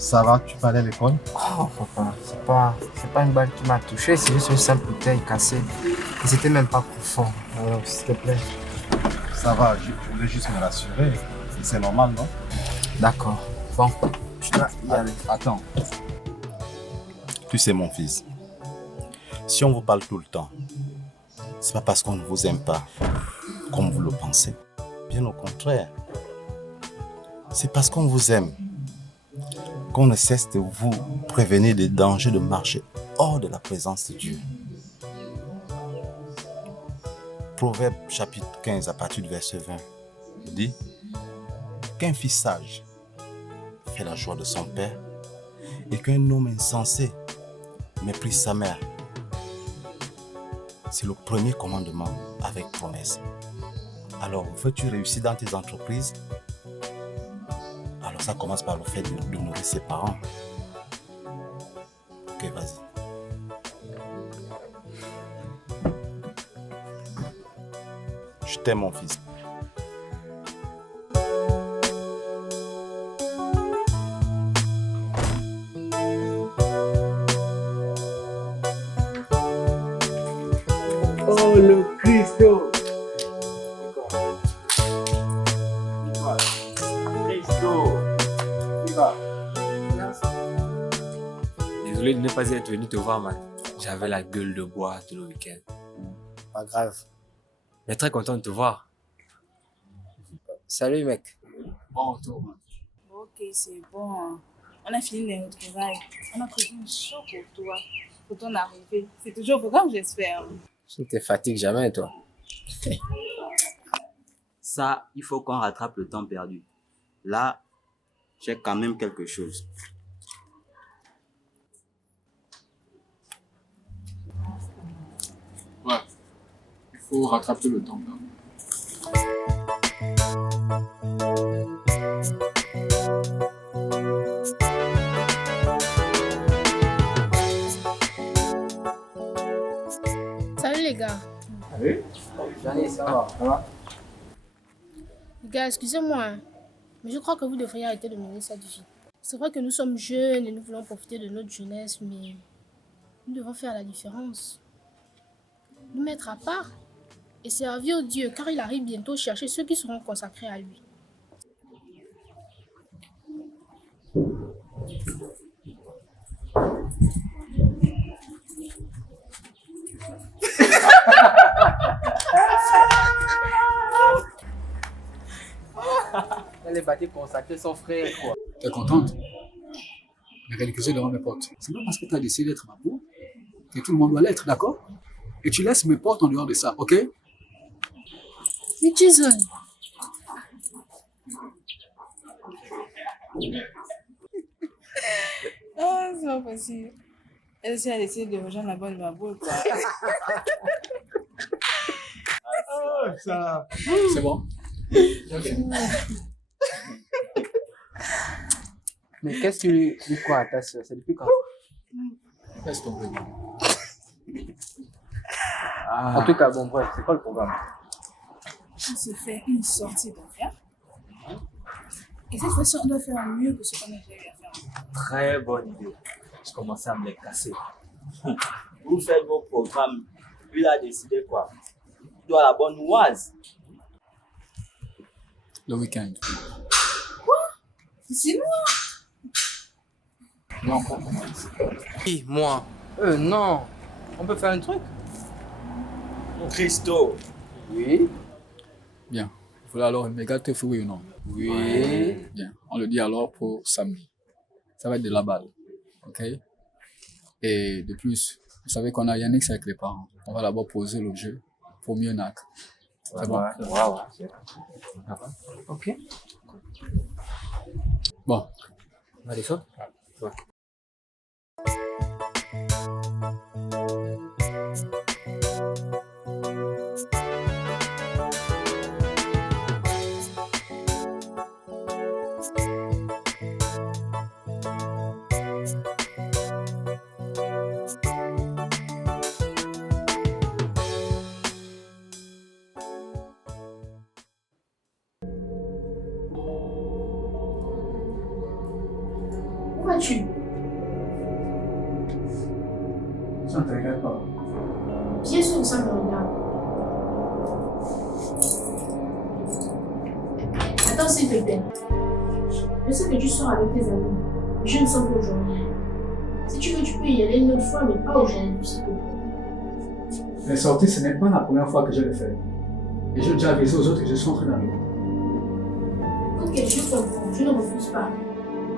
Ça va, tu vas aller à l'école? Oh papa, c'est pas une balle qui m'a touché, c'est juste une simple bouteille cassée. Et c'était même pas profond. Alors, s'il te plaît. Ça va, je voulais juste me rassurer. C'est normal, non? D'accord. Bon, je dois y aller. Attends. Tu sais, mon fils, si on vous parle tout le temps, c'est pas parce qu'on ne vous aime pas, comme vous le pensez. Bien au contraire. C'est parce qu'on vous aime. qu'on ne cesse de vous prévenir des dangers de marcher hors de la présence de Dieu. Proverbe chapitre 15 à partir du verset 20 dit qu'un fils sage fait la joie de son père et qu'un homme insensé méprise sa mère. C'est le premier commandement avec promesse. Alors, veux-tu réussir dans tes entreprises? Alors ça commence par le fait de nourrir ses parents. Ok, vas-y. Je t'aime, mon fils. Oh, le Christo! Désolé de ne pas être venu te voir, man. J'avais la gueule de bois tout le week-end. Pas grave. Mais très content de te voir. Salut, mec. Bon retour, man. Ok, c'est bon. On a fini les retrouvailles. On a prévu une show pour toi, pour ton arrivée. C'est toujours au programme, j'espère. Tu ne te fatigues jamais, toi. Ça, il faut qu'on rattrape le temps perdu. Là, j'ai quand même quelque chose. Ouais. Il faut rattraper le temps perdu. Salut les gars. Salut. Johnny, ça va? Ça va? Les gars, excusez-moi, hein, mais je crois que vous devriez arrêter de mener cette vie. C'est vrai que nous sommes jeunes et nous voulons profiter de notre jeunesse, mais nous devons faire la différence. Nous mettre à part et servir Dieu, car il arrive bientôt chercher ceux qui seront consacrés à lui. Elle est bâtie consacrer son frère, quoi. T'es contente? Mais réaliser devant mes potes. C'est pas parce que tu as décidé d'être ma peau que tout le monde doit l'être, d'accord? Et tu laisses mes potes en dehors de ça, ok? Mais Jason. Ah, c'est pas possible. Elle aussi a décidé de rejoindre la bonne Mabou, quoi. Oh, ça. C'est bon? Ok. Mais qu'est-ce que tu dis quoi à ta soeur? C'est depuis quand? Laisse tomber. En tout cas, bon, bref, c'est quoi le programme? On se fait une sortie d'affaires. Et cette fois-ci, on doit faire mieux que ce qu'on a déjà eu à faire. Très bonne idée. Je commençais à me les casser. Vous faites vos programmes. Lui, il a décidé quoi? Toi, la bonne oise. Le week-end. Quoi? C'est moi? Moi encore commence. Oui, moi. Non. On peut faire un truc? Christo. Oui. Bien. Il faut alors une méga teuf, oui ou non? Oui. Bien. On le dit alors pour samedi. Ça va être de la balle. Ok? Et de plus, vous savez qu'on a Yannick avec les parents. On va d'abord poser le jeu pour mieux naître. C'est bon? Ouais. Ok. Bon. On va aller ça? Ouais. Où vas-tu? Ça ne te regarde pas. Bien sûr que ça me regarde. Attends, s'il te plaît. Je sais que tu sors avec tes amis, mais je ne sens pas aujourd'hui. Si tu veux, tu peux y aller une autre fois, mais pas aujourd'hui, s'il te plaît. Les sorties, ce n'est pas la première fois que je le fais. Et j'ai déjà avisé aux autres que je suis en train d'arriver. Ok, je comprends, je ne refuse pas,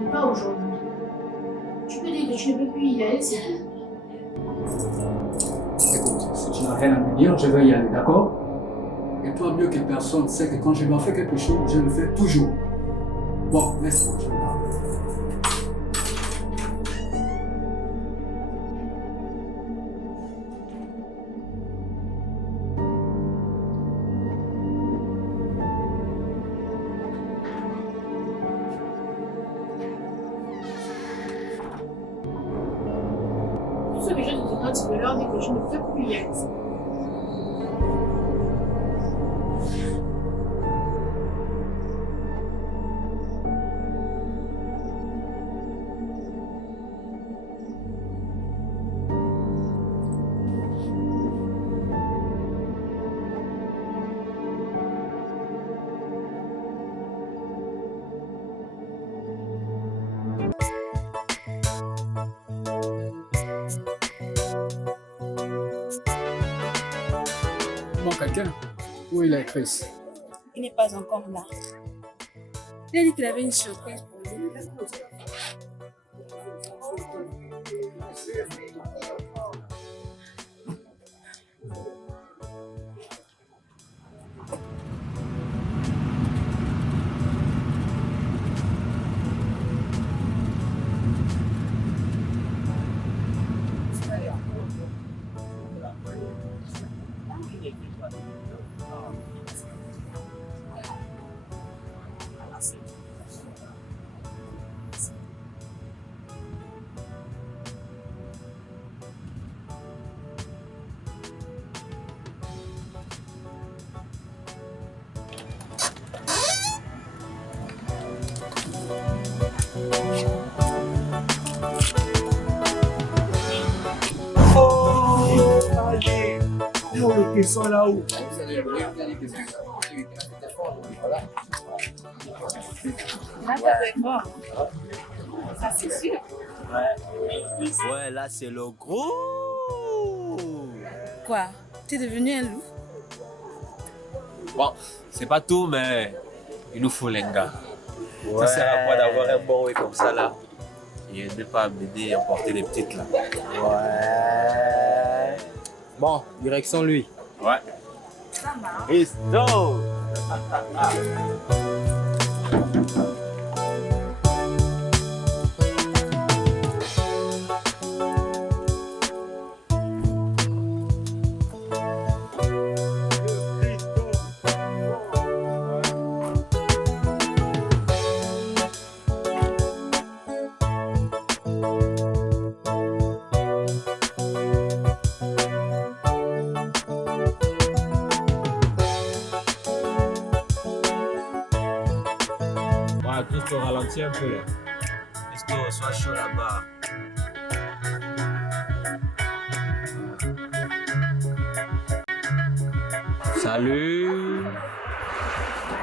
mais pas aujourd'hui. tu ne peux plus y aller, c'est tout. Écoute, si tu n'as rien à me dire, je vais y aller, d'accord? Et toi, mieux que personne, sais que quand je dois faire quelque chose, je le fais toujours. Bon, laisse-moi, je vais parler. Tout ce que je te demande, c'est de leur dire que je ne peux plus y aller. Bon, quelqu'un? Où il est, Chris? Il n'est pas encore là. Il a dit qu'il avait une surprise pour lui. Ils sont là-haut. Là, t'as fort. Ça, c'est sûr. Ouais, là, c'est le gros. Quoi? T'es devenu un loup? Bon, c'est pas tout, mais il nous faut les gars. Ouais. Ça sert à quoi d'avoir un bon way comme ça là et ne pas m'aider à porter les petites là. Ouais. Bon, direction lui. Ouais. Ça marche. Risto. Juste ralentir un peu là. Risto, sois chaud là-bas. Salut.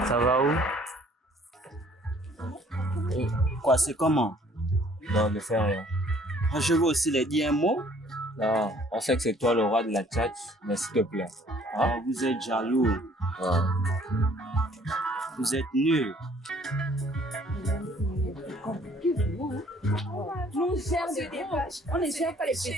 Ça va où? Quoi, c'est comment? Non, ne fais rien. Je veux aussi les dire un mot. Non, on sait que c'est toi le roi de la tchatch, mais s'il te plaît. Hein? Vous êtes jaloux. Ouais. Vous êtes nuls. Nous, on gère les grands. On ne gère pas les petits.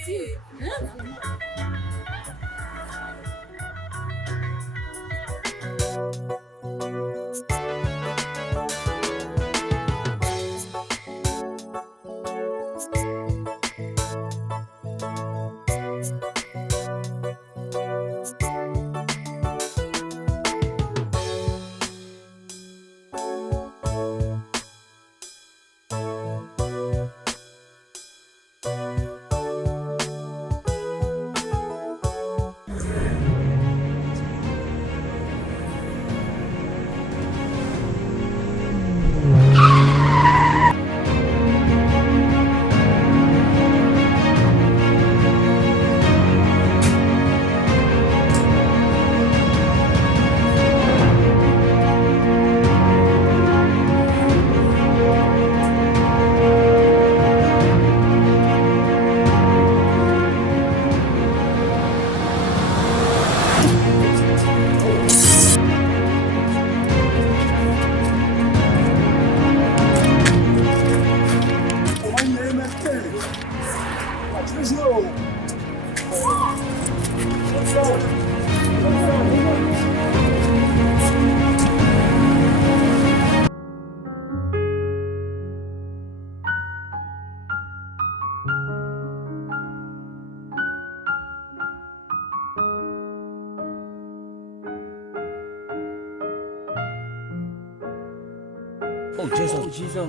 toujours.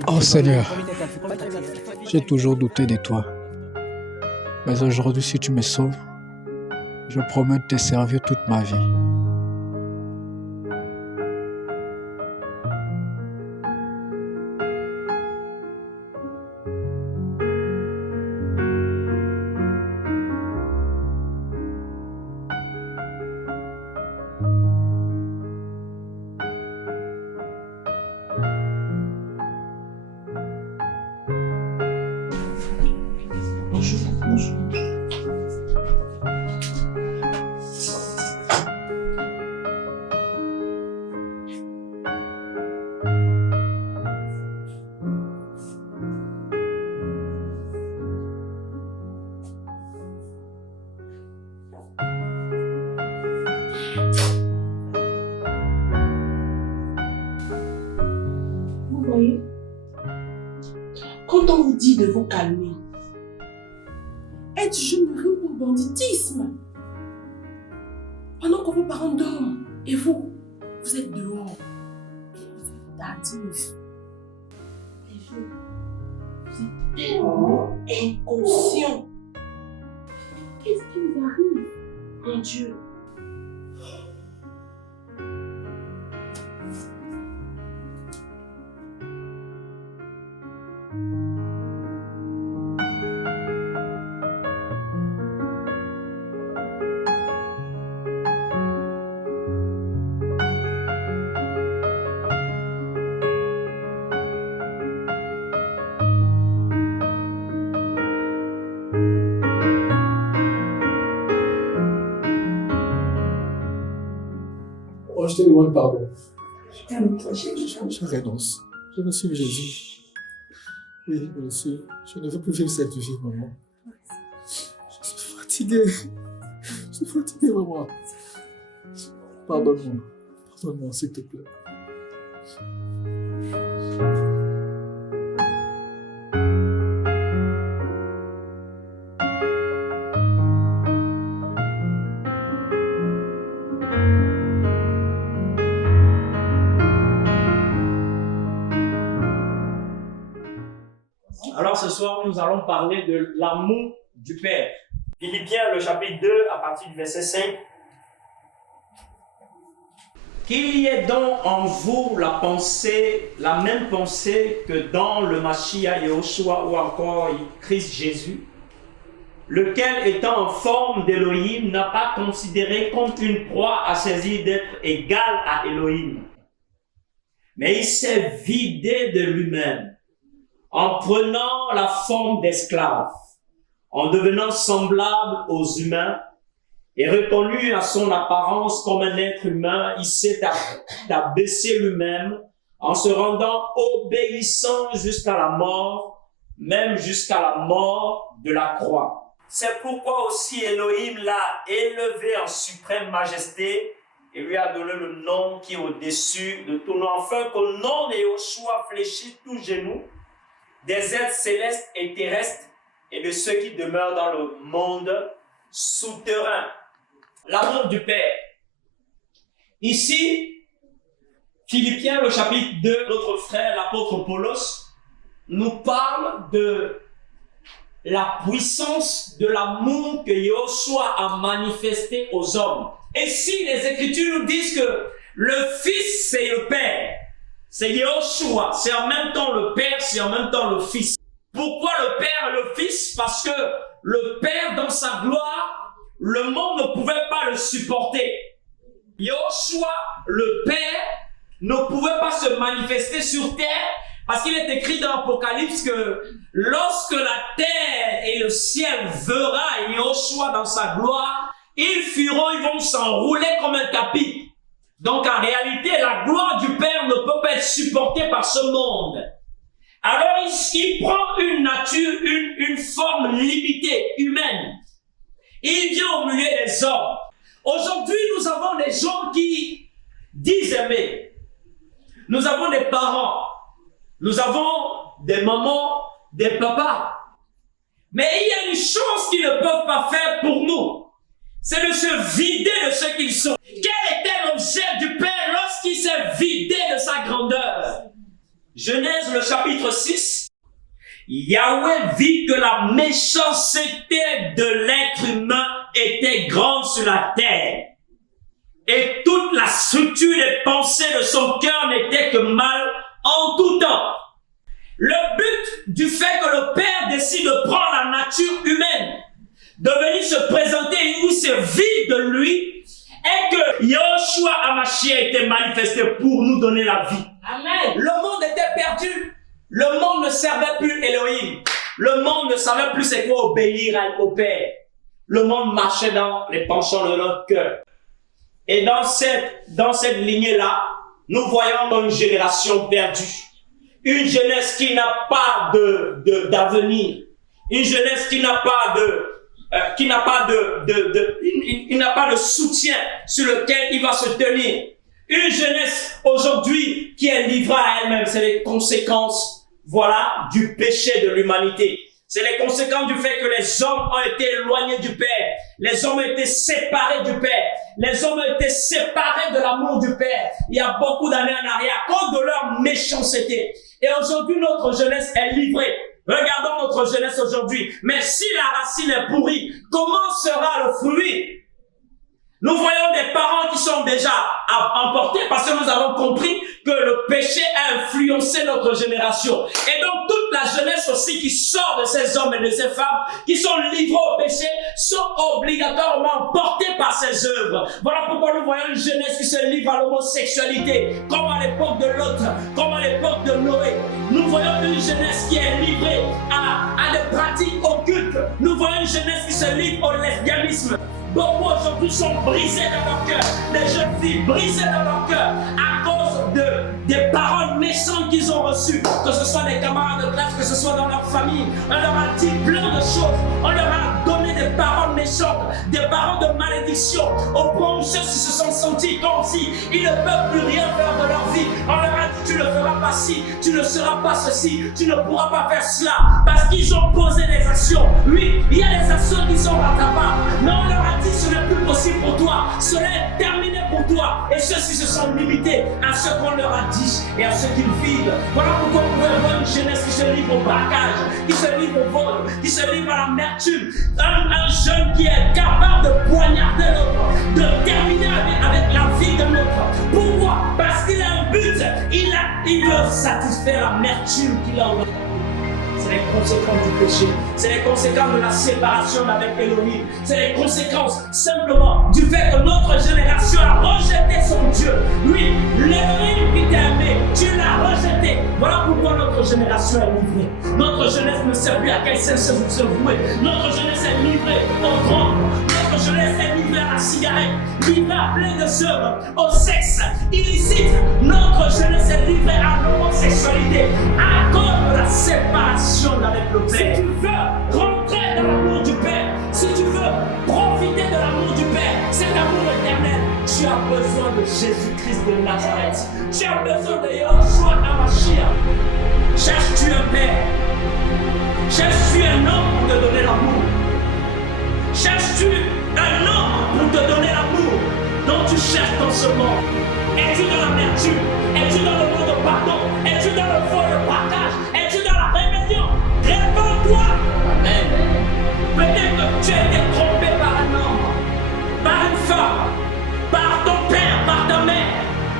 Oh Seigneur, j'ai toujours douté de toi. Mais aujourd'hui, si tu me sauves, je promets de te servir toute ma vie. Vous voyez, quand on vous dit de vous calmer, être jeune rime pour banditisme. Pendant que vos parents dorment et vous êtes dehors. Vous êtes tardif. Vous êtes tellement inconscient. Qu'est-ce qui vous arrive, mon Dieu? Oh, je te demande pardon. Calme-toi, Je renonce. Je veux suivre Jésus. Oui, bien sûr. Je ne veux plus vivre cette vie, maman. Je suis fatigué. Je suis fatigué, maman. Pardonne-moi. Pardonne-moi, s'il te plaît. Alors ce soir, nous allons parler de l'amour du Père. Philippiens, le chapitre 2, à partir du verset 5. Qu'il y ait donc en vous la même pensée que dans le Mashiach Yahushua ou encore Christ Jésus, lequel étant en forme d'Élohim n'a pas considéré comme une proie à saisir d'être égal à Élohim. Mais il s'est vidé de lui-même en prenant la forme d'esclave, en devenant semblable aux humains et reconnu à son apparence comme un être humain, il s'est abaissé lui-même en se rendant obéissant jusqu'à la mort, même jusqu'à la mort de la croix. C'est pourquoi aussi Elohim l'a élevé en suprême majesté et lui a donné le nom qui est au-dessus de tout nom, afin qu'au nom de Yahushua fléchisse tout genou, des êtres célestes et terrestres et de ceux qui demeurent dans le monde souterrain. L'amour du Père. Ici, Philippiens, le chapitre 2, notre frère, l'apôtre Paulos, nous parle de la puissance de l'amour que Yahushua a manifesté aux hommes. Et si les Écritures nous disent que le Fils, c'est le Père, c'est Yahushua, c'est en même temps le Père, c'est en même temps le Fils. Pourquoi le Père et le Fils? Parce que le Père, dans sa gloire, le monde ne pouvait pas le supporter. Yahushua, le Père, ne pouvait pas se manifester sur terre parce qu'il est écrit dans l'Apocalypse que lorsque la terre et le ciel verra Yahushua dans sa gloire, ils vont s'enrouler comme un tapis. Donc en réalité, la gloire du Père ne peut pas être supportée par ce monde. Alors il prend une nature, une forme limitée, humaine. Il vient au milieu des hommes. Aujourd'hui, nous avons des gens qui disent aimer. Nous avons des parents. Nous avons des mamans, des papas. Mais il y a une chose qu'ils ne peuvent pas faire pour nous. C'est de se vider de ce qu'ils sont. Quel était l'objet du Père lorsqu'il s'est vidé de sa grandeur? Genèse, le chapitre 6. Yahweh vit que la méchanceté de l'être humain était grande sur la terre. Et toute la structure des pensées de son cœur n'était que mal en tout temps. Le but du fait que le Père décide de prendre la nature humaine, de venir se présenter et où se vide de lui, est que Yahushua Hamashiach a été manifesté pour nous donner la vie. Amen. Le monde était perdu. Le monde ne servait plus Elohim. Le monde ne savait plus c'est quoi obéir au Père. Le monde marchait dans les penchants de notre cœur. Et dans cette lignée-là, nous voyons une génération perdue. Une jeunesse qui n'a pas d'avenir. Une jeunesse qui n'a pas de soutien sur lequel il va se tenir. Une jeunesse aujourd'hui qui est livrée à elle-même. C'est les conséquences, voilà, du péché de l'humanité. C'est les conséquences du fait que les hommes ont été éloignés du Père. Les hommes ont été séparés du Père. Les hommes ont été séparés de l'amour du Père. Il y a beaucoup d'années en arrière à cause de leur méchanceté. Et aujourd'hui, notre jeunesse est livrée. Regardons notre jeunesse aujourd'hui. Mais si la racine est pourrie, comment sera le fruit? Nous voyons des parents qui sont déjà emportés parce que nous avons compris que le péché a influencé notre génération. Et donc toute la jeunesse aussi qui sort de ces hommes et de ces femmes qui sont livrés au péché sont obligatoirement portés par ces œuvres. Voilà pourquoi nous voyons une jeunesse qui se livre à l'homosexualité, comme à l'époque de Lot, comme à l'époque de Noé. Nous voyons une jeunesse qui est livrée à des pratiques occultes. Nous voyons une jeunesse qui se livre au lesbianisme. Beaucoup aujourd'hui sont brisés dans leur cœur. Des jeunes filles brisées dans leur cœur à cause des paroles méchantes qu'ils ont reçues. Que ce soit des camarades de classe, que ce soit dans leur famille. On leur a dit plein de choses. On leur a donné des paroles méchantes, des paroles de malédiction. Au point où ceux-ci se sont sentis comme si ils ne peuvent plus rien faire de leur vie. On leur a dit tu ne feras pas ci, tu ne seras pas ceci, tu ne pourras pas faire cela. Parce qu'ils ont posé des actions. Oui, il y a des actions qui sont rattrapables. Mais on leur a dit ce n'est plus possible pour toi, cela est terminé pour toi. Et ceux-ci se sont limités à ce qu'on leur a dit et à ce qu'ils vivent. Voilà pourquoi vous pouvez voir une jeunesse qui se livre au braquage, qui se livre au vol, qui se livre à l'amertume. Un jeune qui est capable de poignarder l'autre, de terminer avec la vie de l'autre. Pourquoi? Parce qu'il a un but, il veut satisfaire l'amertume qu'il a en lui. C'est les conséquences du péché. C'est les conséquences de la séparation avec Elohim. C'est les conséquences simplement du fait que notre génération a rejeté son Dieu. Oui, l'Elohim qui t'a aimé, tu l'as rejeté. Voilà pourquoi notre génération est livrée. Notre jeunesse ne sait plus à quel sens se vouer. Notre jeunesse est livrée au drogue. Notre jeunesse est livrée à la cigarette, livrée à plein de œuvres, au sexe illicite. Notre jeunesse est livrée à l'homosexualité à cause de la séparation avec le Père. Si tu veux rentrer dans l'amour du Père, si tu veux profiter de l'amour du Père, cet amour éternel, tu as besoin de Jésus-Christ de Nazareth. Tu as besoin de Yahushua Hamashiach. Cherches-tu un Père? Cherches-tu un homme pour te donner l'amour? Cherches-tu un homme pour te donner l'amour dont tu cherches dans ce monde? Es-tu dans l'amertume? Es-tu dans le monde de pardon? Es-tu dans le faux de partage? Es-tu dans la rébellion? Réponds-toi! Amen. Peut-être que tu as été trompé par un homme, par une femme, par ton père, par ta mère.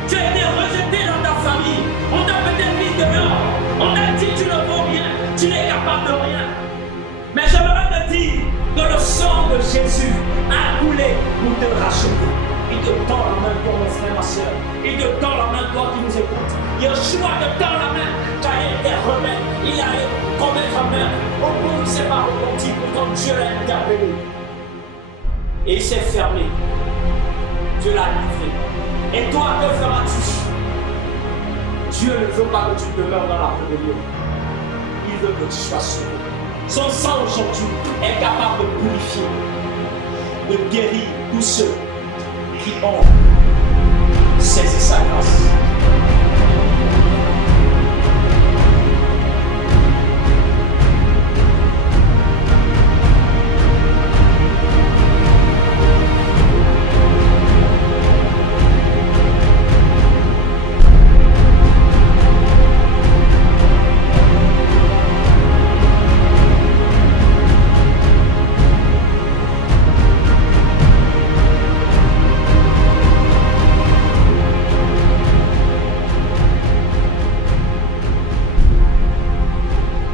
Tu as été rejeté dans ta famille. On t'a peut-être mis dehors. On t'a dit tu ne vaux rien, tu n'es capable de rien. Mais j'aimerais te dire que le sang de Jésus a coulé pour te racheter. Il te tend la main, toi, mon frère, ma soeur. Il te tend la main, toi qui nous écoutes. Yeshua te tend la main, car il était rebelle. Il allait commettre un meurtre. Au point où il ne s'est pas repenti, pourtant Dieu l'a interpellé. Et il s'est fermé. Dieu l'a livré. Et toi, que feras-tu? Dieu ne veut pas que tu demeures dans la rébellion. Il veut que tu sois sauvé. Son sang aujourd'hui est capable de purifier, de guérir tous ceux qui ont saisi sa grâce.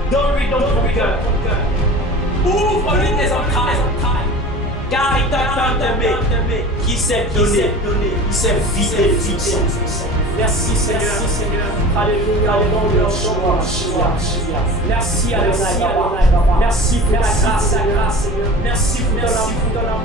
Donne-lui donc ton cœur. Ouvre-lui tes entrailles. Car il t'a tant aimé, qui s'est donné, qui s'est vidé de tout son. Merci Seigneur. Alléluia. Alléluia. Merci Adonai. Merci pour ta grâce, Seigneur. Merci pour ton amour.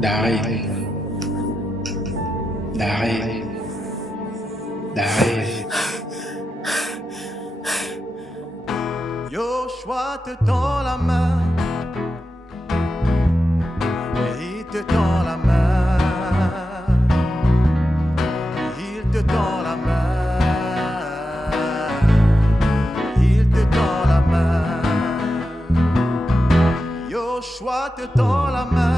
Dari. Yoshua te tend la main, il te tend la main, il te tend la main, il te tend la main. Yoshua te tend la main.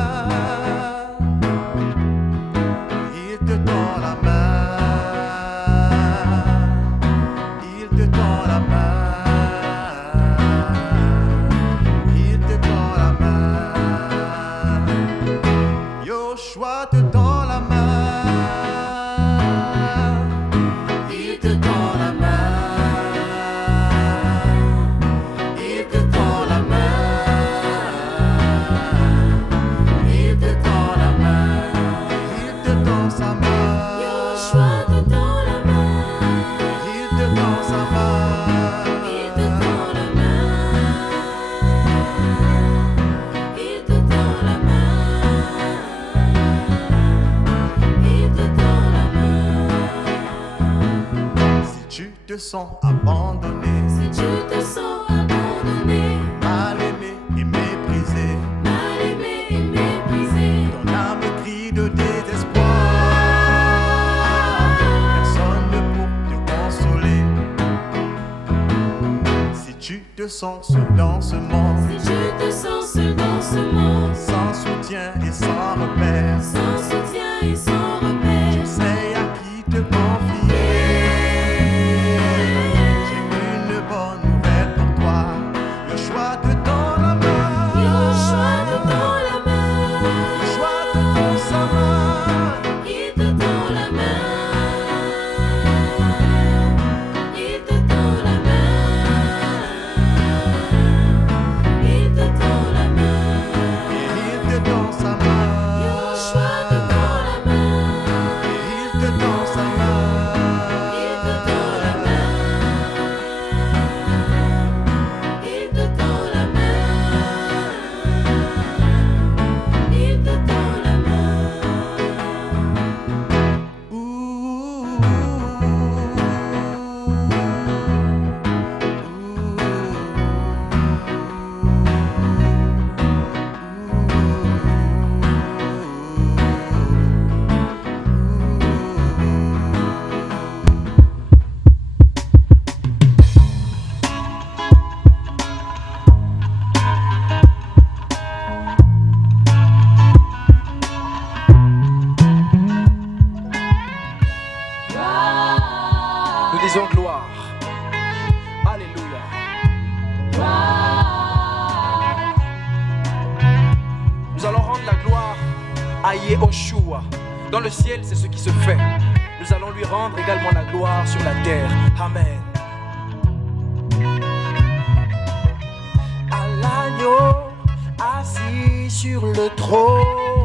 te sens abandonné, si tu te sens abandonné, mal aimé et méprisé, mal aimé et méprisé, ton âme crie de désespoir, personne pour te consoler. Si tu te sens seul dans ce monde, si tu te sens seul dans ce monde, sans soutien et sans repère, sans soutien et sans repère, tu sais à qui te confier. J'ai une bonne nouvelle pour toi, Yoshua te tend la main, Yoshua te tend la main, Yoshua te tend sa main, il te tend la main, il te tend la main, il te tend la main, et il te tend sa main, Yoshua te tend la main, et il te tend sa main, il te tend la main, il te tend la main, il te tend la main. Nous disons gloire. Alléluia. Nous allons rendre la gloire à Yehoshua. Dans le ciel, c'est ce qui se fait. Nous allons lui rendre également la gloire sur la terre. Amen. À l'agneau assis sur le trône,